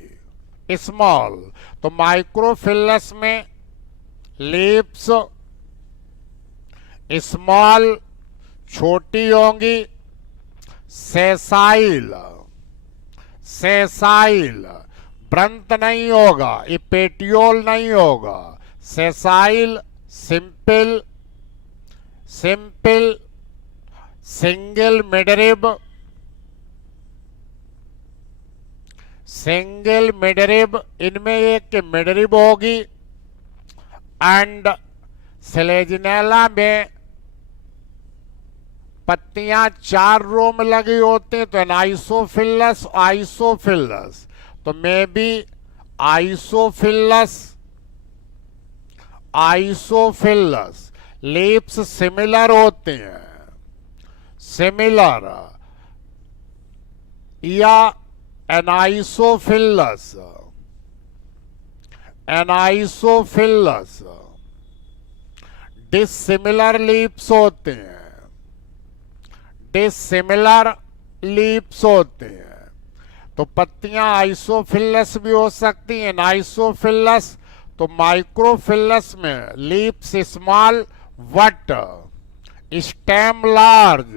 स्मॉल। तो माइक्रोफिलस में लीव्स स्मॉल, छोटी होंगी, सेसाइल, व्रंत नहीं होगा, ये पेटियोल नहीं होगा, सेसाइल, सिंपल, सिंगल मिडरिब, इनमें एक मिडरिब होगी। एंड स्लेजिनेला में पत्तियां 4 रो में लगी होती हैं, तो आइसोफिलस, तो मे बी आइसोफिलस। लीव्स सिमिलर होते हैं, या एनाइसोफिलस, डिसिमिलर लीव्स होते हैं, तो पत्तियां आइसोफिलस भी हो सकती हैं, एनाइसोफिलस। तो माइक्रोफिलस में leaves small what stem large,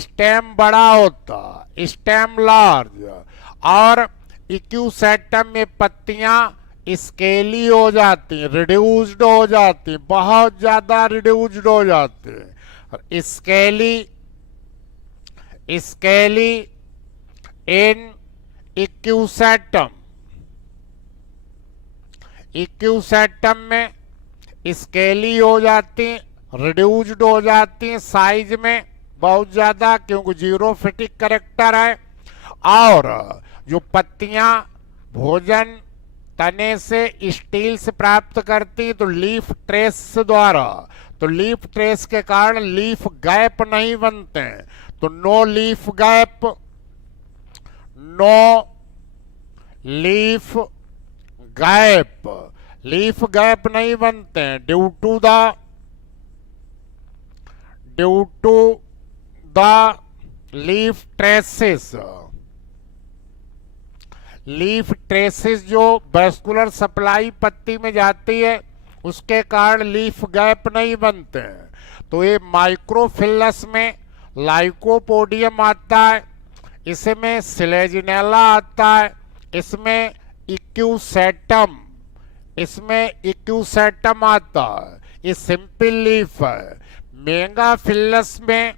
stem बड़ा होता, स्टेम लार्ज। और इक्यूसेटम में पत्तियां स्केली हो जाती, रिड्यूस्ड हो जाती, बहुत ज्यादा रिड्यूस्ड हो जाती। स्केली इन इक्यूसेटम में स्केली हो जाती, रिड्यूस्ड हो जाती साइज में बहुत ज्यादा, क्योंकि जीरोफिटिक कैरेक्टर है। और जो पत्तियां भोजन तने से स्टील से प्राप्त करती, तो लीफ ट्रेस द्वारा, तो लीफ ट्रेस के कारण लीफ गैप नहीं बनते हैं। तो नो लीफ गैप नहीं बनते हैं due to the leaf traces जो वेस्कुलर सप्लाई पत्ती में जाती है, उसके कारण लीफ गैप नहीं बनते हैं। तो ये माइक्रोफिलस में लाइकोपोडियम आता है, इसमें स्लेजिनेला आता है, इसमें इक्यूसेटम आता है, ये सिंपल लीफ है। मेगाफिलस में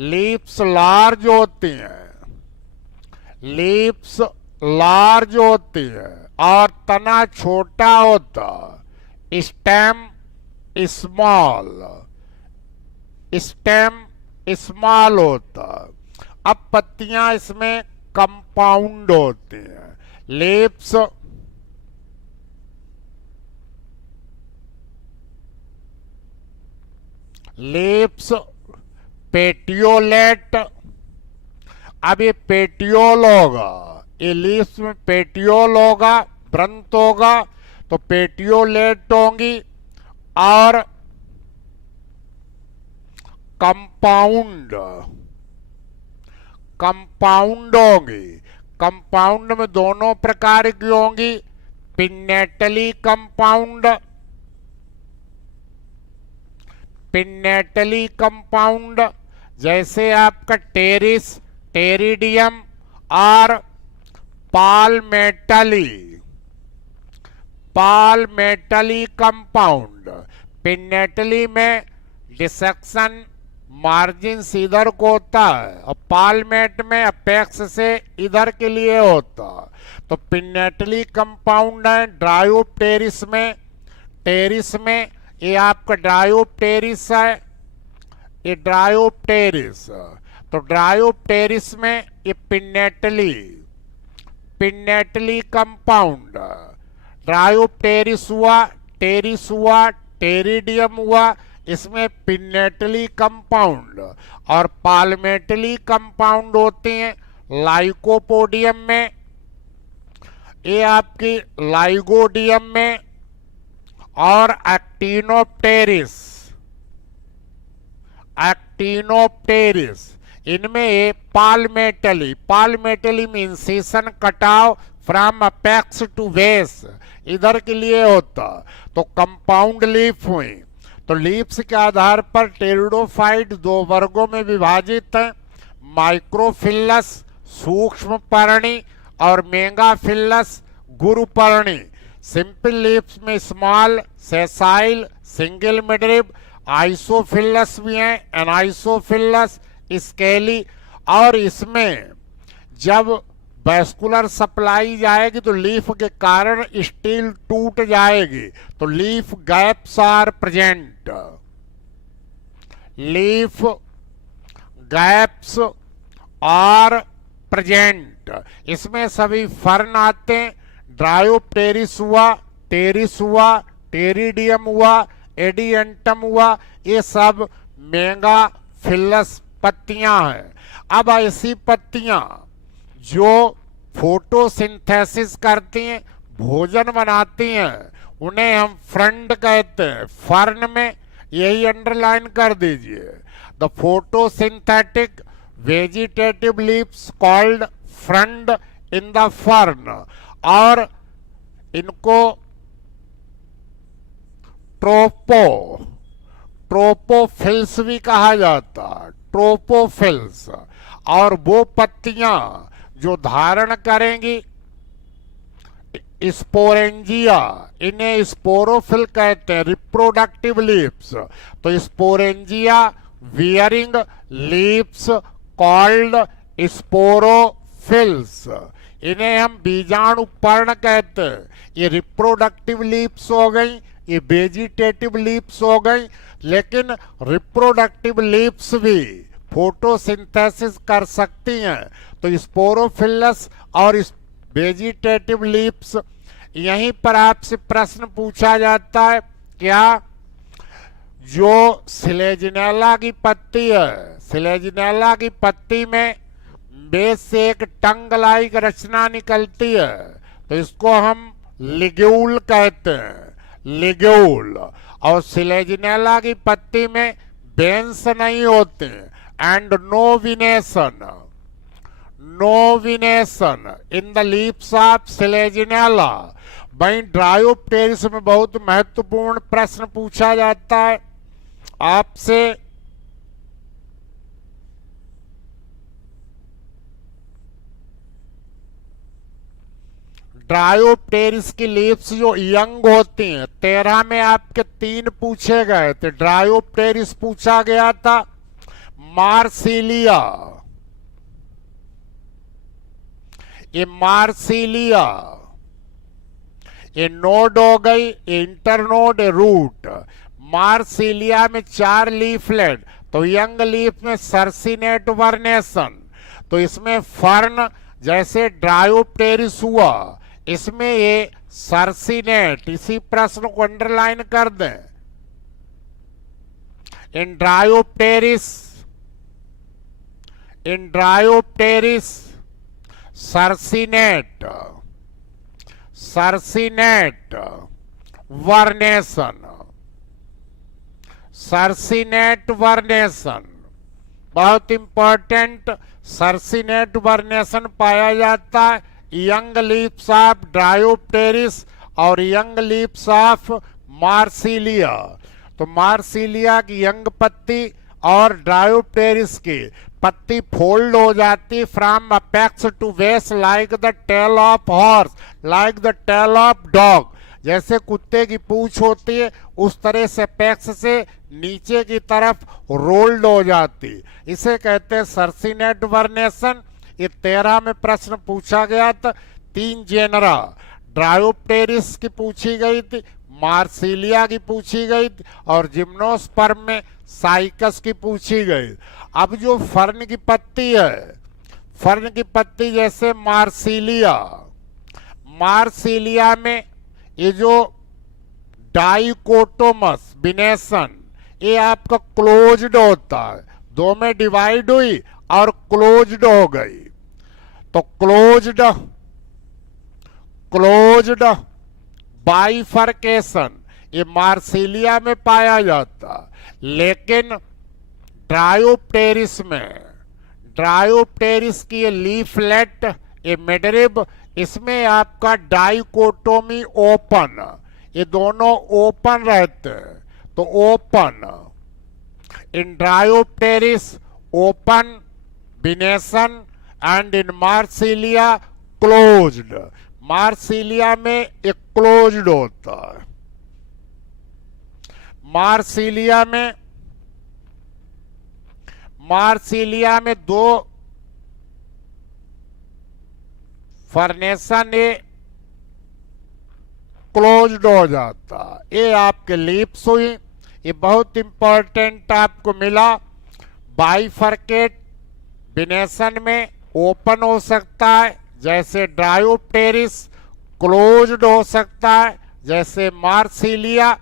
लीव्स लार्ज होती है, और तना छोटा होता, स्टेम स्मॉल होता। अब पत्तियां इसमें कंपाउंड होती हैं। Leaves petiolate. अब ये पेटियोल होगा, ये लीव्स में पेटियोल होगा, वृंत होगा, तो पेटियोलेट होंगी। और कंपाउंड, कंपाउंड होंगी। कंपाउंड में दोनों प्रकार की होंगी, पिन्नेटली कंपाउंड, पिन्नेटली कंपाउंड, जैसे आपका टेरिस, टेरिडियम और पालमेटली, पालमेटली कंपाउंड। पिन्नेटली में डिसेक्शन मार्जिन इधर को होता है और पालमेट में अपेक्स से इधर के लिए होता है। तो पिन्नेटली कंपाउंड है ड्रायोप्टेरिस में। टेरिस में ये आपका ड्रायोप्टेरिस है, ये ड्रायोप्टेरिस। तो ड्रायोप्टेरिस में ये पिन्नेटली, पिन्नेटली कंपाउंड। ड्रायोप्टेरिस हुआ, टेरिस हुआ, टेरिडियम हुआ, इसमें पिन्नेटली कंपाउंड। और पालमेटली कंपाउंड होते हैं लाइकोपोडियम में, ये आपकी लाइगोडियम में, और एक्टिनोप्टेरिस, एक्टिनोप्टेरिस, इनमें ये पालमेटली, पालमेटली मीन सेशन कटाव फ्रॉम अपेक्स टू बेस, इधर के लिए होता। तो कंपाउंड लीफ हुई। तो लीव्स के आधार पर टेरिडोफाइट दो वर्गों में विभाजित है, माइक्रोफिलस सूक्ष्म पर्णी और मेगाफिलस गुरुपर्णी। सिंपल लीव्स में स्मॉल, सेसाइल, सिंगल मिडरिब, आइसोफिलस भी हैं, एनाइसोफिलस, स्केली। और इसमें जब वैस्कुलर सप्लाई जाएगी तो लीफ के कारण स्टील टूट जाएगी, तो leaf gaps are present, leaf gaps are present. इसमें सभी फर्न आते हैं, ड्रायोप्टेरिस हुआ, टेरिस हुआ, टेरिडियम हुआ, एडियंटम हुआ, ये सब मेगाफिलस पत्तियां हैं। अब ऐसी पत्तियां जो फोटोसिंथेसिस करती हैं, भोजन बनाती हैं, उन्हें हम फ्रंट कहते हैं। फर्न में यही अंडरलाइन कर दीजिए, the photosynthetic vegetative leaves called front in the fern. और इनको ट्रोपोफिल्स भी कहा जाता है, ट्रोपोफिल्स। और वो पत्तियां जो धारण करेंगी स्पोरेंजिया, इन्हें स्पोरोफिल कहते हैं, रिप्रोडक्टिव लीव्स। तो sporangia wearing leaves called sporophylls, इन्हें हम बीजाणुपर्ण कहते हैं। ये रिप्रोडक्टिव लीव्स हो गई, ये वेजिटेटिव लीव्स हो गई। लेकिन रिप्रोडक्टिव लीव्स भी फोटोसिंथेसिस कर सकती हैं। तो स्पोरोफिलस और वेजिटेटिव लीव्स, यहीं पर आपसे प्रश्न पूछा जाता है, क्या जो सिलेजिनेला की पत्ती है, सिलेजिनेला की पत्ती में बेस से एक टंग लाइक रचना निकलती है, तो इसको हम लिग्यूल कहते हैं, लिग्यूल। और सिलेजिनेला की पत्ती में बेंस नहीं होते and no venation, no venation in the leaves of Selaginella. वहीं ड्रायोप्टेरिस में बहुत महत्वपूर्ण प्रश्न पूछा जाता है आपसे, ड्रायोप्टेरिस की लीव्स जो यंग होती हैं, 13 में आपके 3 पूछे गए थे। ड्रायोप्टेरिस पूछा गया था, मार्सिलिया, ये मार्सिलिया, ये नोड हो गई, इंटरनोड, रूट। मार्सिलिया में 4 लीफलेट, तो यंग लीफ में सर्सिनेट वर्नेशन। तो इसमें फर्न जैसे ड्रायोप्टेरिस हुआ, इसमें ये सर्सिनेट, इसी प्रश्न को अंडरलाइन कर दें। In Dryopteris in Dryopteris circinate, circinate vernation, circinate vernation बहुत इंपॉर्टेंट। सर्सिनेट वर्नेशन पाया जाता है यंग लीव्स ऑफ ड्रायोप्टेरिस और यंग लीव्स ऑफ मार्सिलिया। तो मार्सिलिया की यंग पत्ती और ड्रायोप्टेरिस की पत्ती फोल्ड हो जाती from apex to base like the tail of horse, like the tail of dog. जैसे कुत्ते की पूंछ होती है उस तरह से पैक्स से नीचे की तरफ रोल्ड हो जाती, इसे कहते हैं सर्सिनेट वर्नेशन। ये 13 में प्रश्न पूछा गया था। 3 जेनरा ड्रायोप्टेरिस की पूछी गई थी, मार्सिलिया की पूछी गई थी और जिम्नोस्पर्म में साइकस की पूछी गई। अब जो फर्न की पत्ती है, फर्न की पत्ती जैसे मार्सिलिया, मार्सिलिया में ये जो डाइकोटोमस बिनेशन ये आपका क्लोज्ड होता है, 2 में डिवाइड हुई और क्लोज्ड हो गई। तो क्लोज्ड, क्लोज्ड बाइफर्केशन ये मार्सिलिया में पाया जाता, लेकिन ड्रायोप्टेरिस में, ड्रायोप्टेरिस की ये लीफलेट ये मिडरिब इसमें आपका डाइकोटोमी ओपन, ये दोनों ओपन रहते हैं। तो open in dryopteris open venation and in marsilea closed. Marsilea में एक क्लोज्ड होता है, मार्सिलिया में, मार्सिलिया में 2 फर्नेशन ये क्लोज्ड हो जाता। ये आपके लिप्स हुई, ये बहुत इंपॉर्टेंट आपको मिला। बाइफर्केट बिनेशन में ओपन हो सकता है जैसे ड्रायोप्टेरिस, क्लोज्ड हो सकता है जैसे मार्सिलिया,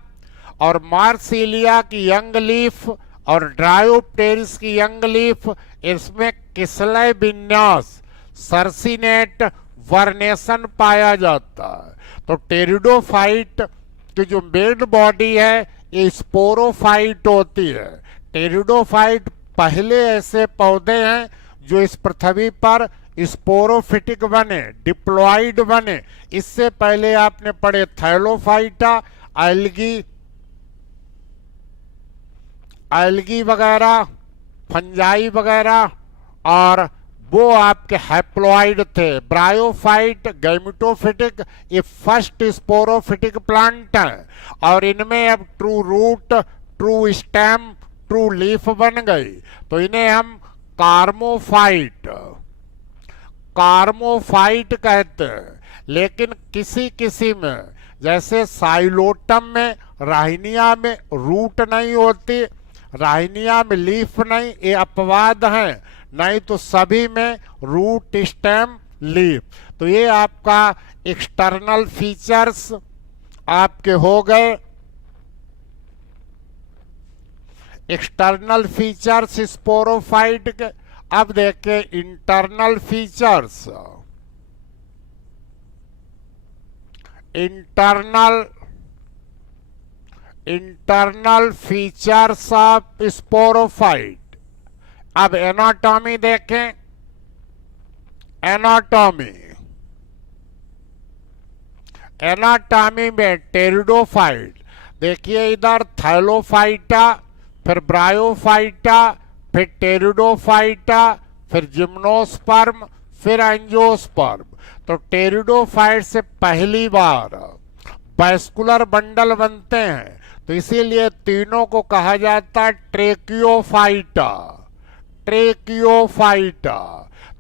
और मार्सिलिया की यंग लीफ और ड्रायोप्टेरिस की यंग लीफ इसमें किसलय विन्यास सर्सिनेट वर्नेशन पाया जाता है। तो टेरिडोफाइट की जो मेन बॉडी है ये स्पोरोफाइट होती है। टेरिडोफाइट पहले ऐसे पौधे हैं जो इस पृथ्वी पर स्पोरोफिटिक बने, डिप्लॉइड बने। इससे पहले आपने पढ़े थैलोफाइटा, एल्गी, एल्गी वगैरह, फंजाई वगैरह, और वो आपके हैप्लॉइड थे। ब्रायोफाइट, गैमेटोफिटिक, ये फर्स्ट स्पोरोफिटिक प्लांट है और इनमें अब true root, true stem, true leaf बन गई। तो इन्हें हम कार्मोफाइट, कार्मोफाइट कहते हैं। लेकिन किसी किसी में जैसे साइलोटम में, राहिनिया में रूट नहीं होती, राहिनिया में लीफ नहीं, ये अपवाद हैं, नहीं तो सभी में रूट, स्टेम, लीफ। तो ये आपका एक्सटर्नल फीचर्स आपके हो गए। एक्सटर्नल फीचर्स स्पोरोफाइट के। अब देखें internal features, internal, internal features of sporophyte. अब एनाटॉमी देखें, एनाटॉमी, एनाटॉमी में टेरिडोफाइट देखिए इधर थैलोफाइटा, फिर ब्रायोफाइटा, फिर टेरिडोफाइटा, फिर जिम्नोस्पर्म, फिर एंजियोस्पर्म। तो टेरिडोफाइट से पहली बार वैस्कुलर बंडल बनते हैं, तो इसीलिए तीनों को कहा जाता है ट्रेकियोफाइटा, ट्रेकियोफाइटा।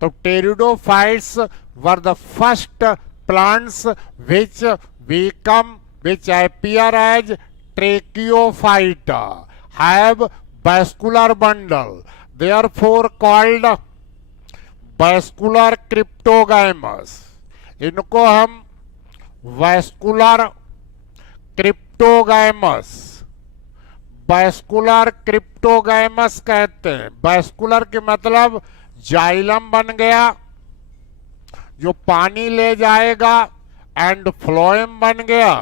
तो pteridophytes were the first plants which become, which appear as tracheophyta, have vascular bundle, therefore called vascular cryptogamous। इनको हम वैस्कुलर क्रिप्टोगैमस, वैस्कुलर क्रिप्टोगैमस कहते हैं। वैस्कुलर के मतलब जाइलम बन गया जो पानी ले जाएगा, एंड फ्लोएम बन गया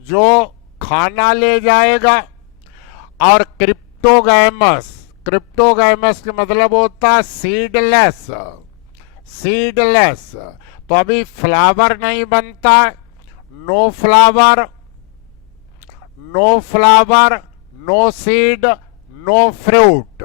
जो खाना ले जाएगा, और क्रिप्टोगैमस, क्रिप्टोगैमस का मतलब होता है सीडलेस, सीडलेस। तो अभी फ्लावर नहीं बनता, no flower, no flower, no seed, no fruit.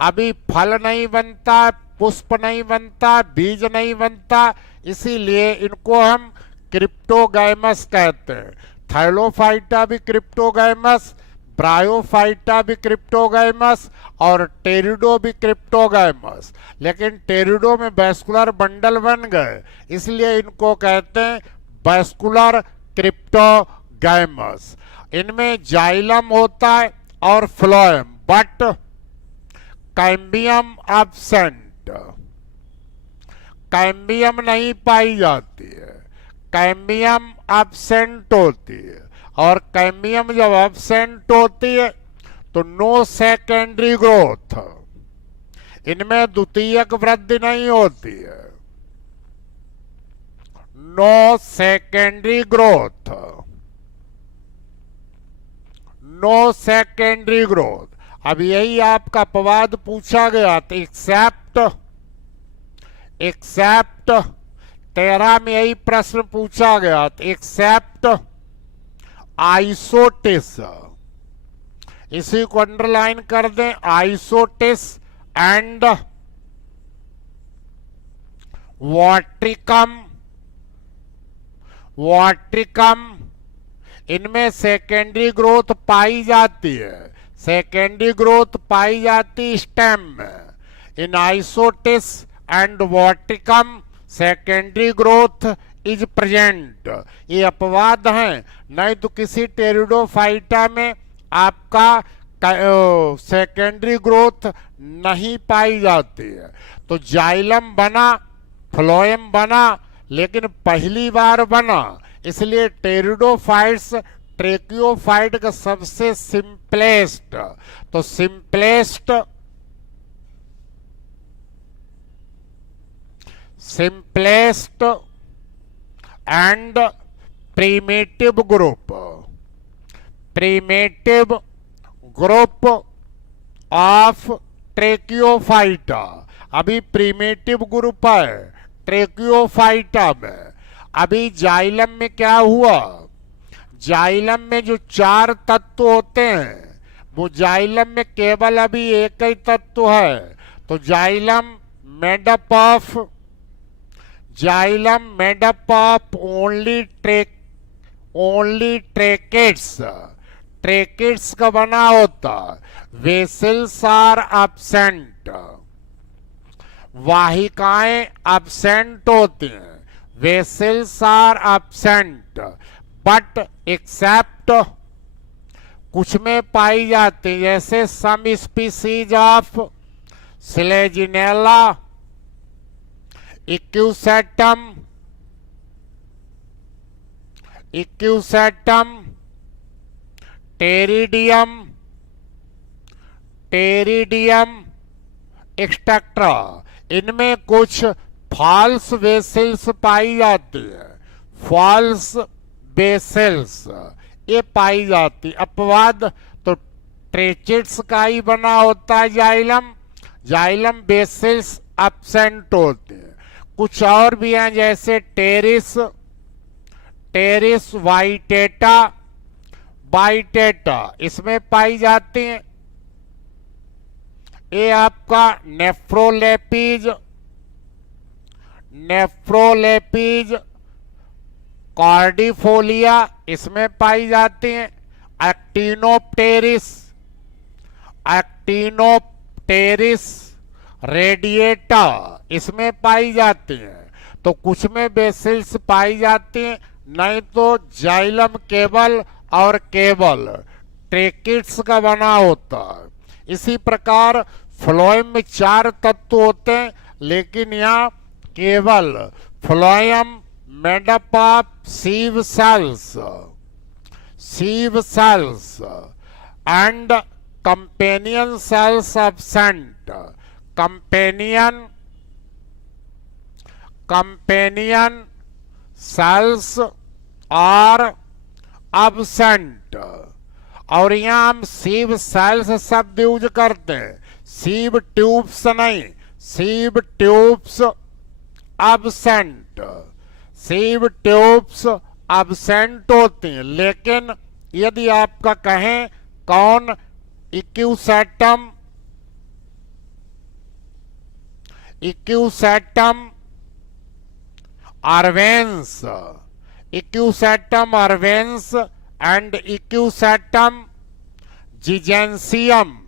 अभी फल नहीं बनता, पुष्प नहीं बनता, बीज नहीं बनता, इसीलिए इनको हम क्रिप्टोगैमस कहते हैं। थैलोफाइटा भी क्रिप्टोगैमस, ब्रायोफाइटा भी क्रिप्टोगैमस, और टेरिडो भी क्रिप्टोगैमस। लेकिन टेरिडो में वैस्कुलर बंडल बन गए, इसलिए इनको कहते हैं वैस्कुलर क्रिप्टोगैमस। इनमें जाइलम होता है और phloem, but cambium absent, cambium नहीं पाई जाती है, कैम्बियम एब्सेंट होती है। और कैम्बियम जब एब्सेंट होती है तो नो सेकेंडरी ग्रोथ, इनमें द्वितीयक वृद्धि नहीं होती है, no secondary growth, no secondary growth. अब यही आपका अपवाद पूछा गया था, एक्सेप्ट, एक्सेप्ट 13 में यही प्रश्न पूछा गया था, एक्सेप्ट आइसोटिस, इसी को अंडरलाइन कर दें, आइसोटिस एंड वाट्रिकम, वाट्रिकम, इनमें सेकेंडरी ग्रोथ पाई जाती है, सेकेंडरी ग्रोथ पाई जाती स्टेम में। In isoetes and botrychium secondary growth is present. ये अपवाद हैं, नहीं तो किसी टेरिडोफाइटा में आपका सेकेंडरी ग्रोथ नहीं पाई जाती है। तो जाइलम बना, फ्लोएम बना, लेकिन पहली बार बना, इसलिए टेरिडोफाइट्स ट्रेकियोफाइट का सबसे सिंपलेस्ट, तो simplest, simplest and primitive group, primitive group of tracheophyta. अभी प्रीमेटिव ग्रुप है ट्रेकियोफाइटा में। अभी जाइलम में क्या हुआ, जाइलम में जो 4 तत्व होते हैं, वो जाइलम में केवल अभी एक ही तत्व है। तो xylem made up of, xylem made up of only tracheids, tracheids का बना होता, वेसल्स आर एब्सेंट, वाहिकाएं एब्सेंट होती हैं, vessels are absent, but except कुछ में पाई जाती, जैसे some species of selaginella, equisetum, equisetum, pteridium, pteridium etcetera, इनमें कुछ फॉल्स वेसल्स पाई जाती है, फॉल्स वेसल्स ये पाई जाती। अपवाद तो ट्रेचेट्स का ही बना होता है जाइलम, जाइलम वेसल्स एब्सेंट होते हैं। कुछ और भी हैं जैसे टेरिस, टेरिस वाइटेटा, वाइटेटा इसमें पाई जाती हैं। ये आपका नेफ्रोलेपीज, नेफ्रोलेपीज कार्डिफोलिया इसमें पाई जाती हैं। एक्टिनोप्टेरिस, एक्टिनोप्टेरिस रेडिएटा इसमें पाई जाती हैं। तो कुछ में बेसिल्स पाई जाती हैं, नहीं तो जाइलम केवल और केवल ट्रेकिट्स का बना होता है। इसी प्रकार फ्लोएम में 4 तत्व होते हैं, लेकिन यहाँ केवल phloem made up of sieve cells, sieve cells and companion cells absent, companion cells are absent। और यहां हम सीव सेल्स शब्द यूज करते हैं, सीव ट्यूब्स नहीं, sieve tubes absent। Sieve tubes absent होती हैं। लेकिन यदि आपका कहें कौन, इक्यूसेटम, इक्यूसेटम आर्वेंस, इक्यूसेटम आर्वेंस एंड इक्यूसेटम जिजेंसियम,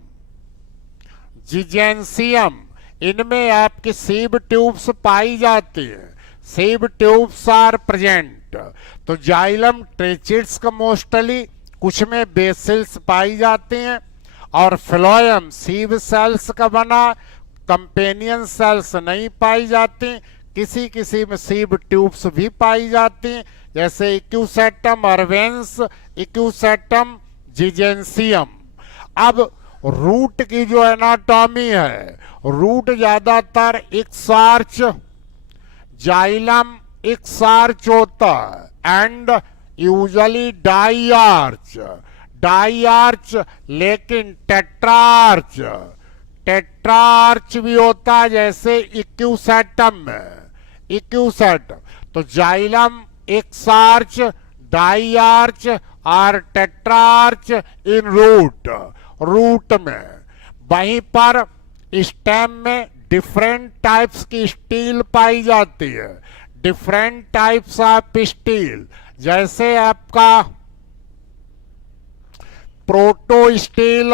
जिजेंसियम, इनमें आपकी सीव ट्यूब्स पाई जाती है। Sieve tubes are present. तो जाइलम ट्रेचिड्स का मोस्टली कुछ में बेसिल्स पाई जाती हैं, और फ्लोएम सीव सेल्स का बना, कंपेनियन सेल्स नहीं पाई जाती, किसी किसी में सीव ट्यूब्स भी पाई जाती हैं, जैसे इक्यूसेटम अर्वेंस, इक्यूसेटम जिजेंसियम। अब रूट की जो एनाटॉमी है, रूट ज्यादातर एक्सार्च, जाइलम एक्सार्च होता है एंड यूजुअली डाइआर्च, डाइआर्च, लेकिन टेट्रार्च, टेट्रार्च भी होता है जैसे इक्यूसेटम में, इक्यूसेटम। तो जाइलम एक्सार्च, डाइआर्च और टेट्रार्च इन रूट, रूट में। वहीं पर स्टेम में डिफरेंट टाइप्स की स्टील पाई जाती है, डिफरेंट टाइप्स ऑफ स्टील, जैसे आपका प्रोटो स्टील,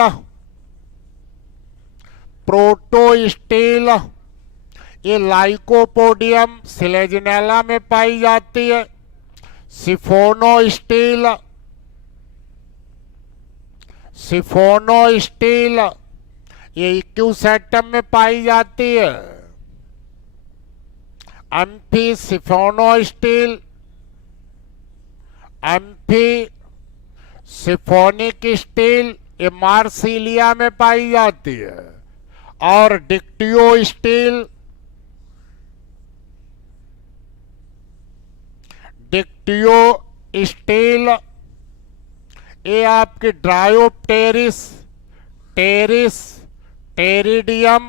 प्रोटो स्टील, ये लाइकोपोडियम सिलेजिनेला में पाई जाती है। सिफोनो स्टील, सिफोनो स्टील ये इक्यूसेटम में पाई जाती है। एम्फी सिफोनो स्टील, एम्फी सिफोनिक स्टील ये मार्सिलिया में पाई जाती है। और डिक्टियो स्टील, डिक्टियो स्टील ये आपके ड्रायोप्टेरिस, टेरिस, टेरिडियम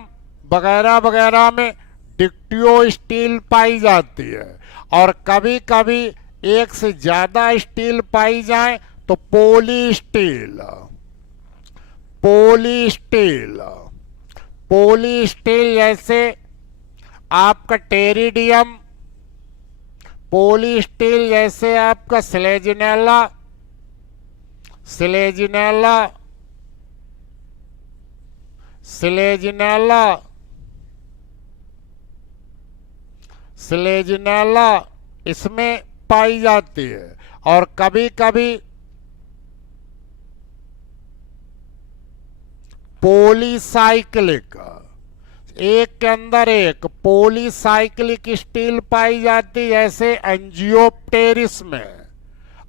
वगैरह वगैरह में डिक्टियो स्टील पाई जाती है। और कभी कभी एक से ज्यादा स्टील पाई जाए तो पोली स्टील, पोली स्टील, पोली स्टील जैसे आपका टेरिडियम, पोली स्टील जैसे आपका सिलेजिनेला, सिलेजिनेला, सिलेजिनेला, सिलेजिनेला इसमें पाई जाती है। और कभी कभी पॉलीसाइक्लिक, एक के अंदर एक पॉलीसाइक्लिक स्टील पाई जाती है, जैसे एंजियोप्टेरिस में,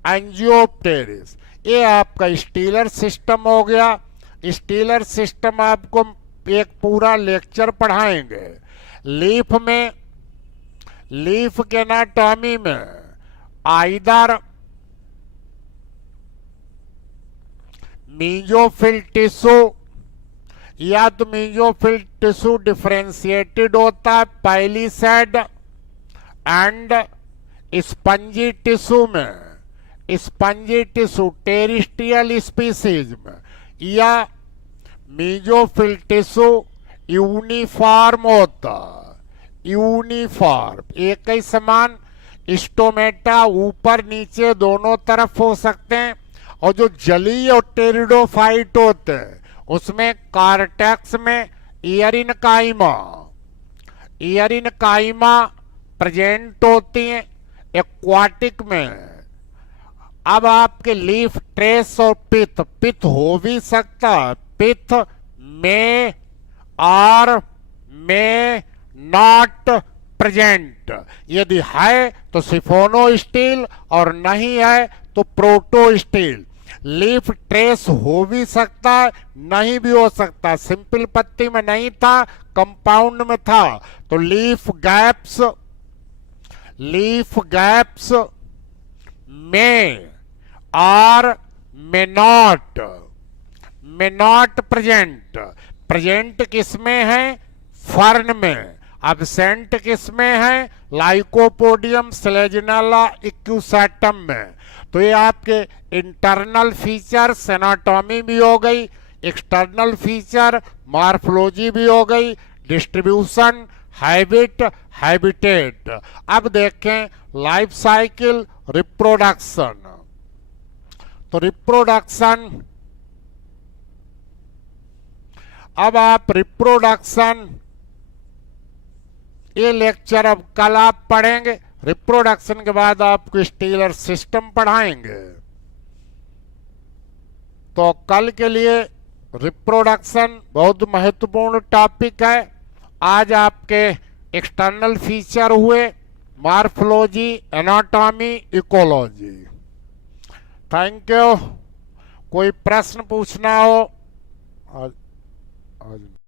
एंजियोप्टेरिस ये आपका स्टीलर सिस्टम हो गया। स्टीलर सिस्टम आपको एक पूरा लेक्चर पढ़ाएंगे। लीफ में, लीफ के एनाटॉमी में आइदर मीजोफिल टिश्यू या तो मीजोफिल टिश्यू डिफरेंशिएटेड होता है पाइलिसेड एंड स्पंजी टिश्यू में, स्पंजी टिश्यू टेरिस्ट्रियल स्पीसीज में, या मीजोफिल टिश्यू यूनिफॉर्म होता, यूनिफॉर्म एक ही समान, स्टोमेटा ऊपर नीचे दोनों तरफ हो सकते हैं। और जो जलीय और टेरिडोफाइट होते हैं उसमें कार्टेक्स में ईयरिन काइमा, ईयरिन काइमा प्रेजेंट होती हैं। एक्वाटिक में अब आपके लीफ ट्रेस और पिथ, पिथ हो भी सकता है, पिथ में और में नॉट प्रेजेंट, यदि है तो सिफोनो स्टील और नहीं है तो प्रोटो स्टील। लीफ ट्रेस हो भी सकता है, नहीं भी हो सकता, सिंपल पत्ती में नहीं था, कंपाउंड में था, तो लीफ गैप्स में और मे नॉट प्रेजेंट किसमें है? फर्न में। अब्सेंट किसमें है? लाइकोपोडियम स्लेजिनेला इक्यूसैटम में। तो ये आपके इंटरनल फीचर्स एनाटॉमी भी हो गई, एक्सटर्नल फीचर मॉर्फोलॉजी भी हो गई, डिस्ट्रीब्यूशन, हैबिटेट। अब देखें लाइफ साइकिल, रिप्रोडक्शन। तो रिप्रोडक्शन, अब आप रिप्रोडक्शन, ये लेक्चर अब कल आप पढ़ेंगे। रिप्रोडक्शन के बाद आपको स्टीलर सिस्टम पढ़ाएंगे। तो कल के लिए रिप्रोडक्शन बहुत महत्वपूर्ण टॉपिक है। आज आपके एक्सटर्नल फीचर हुए, morphology, anatomy, ecology. Thank you. कोई प्रश्न पूछना हो आज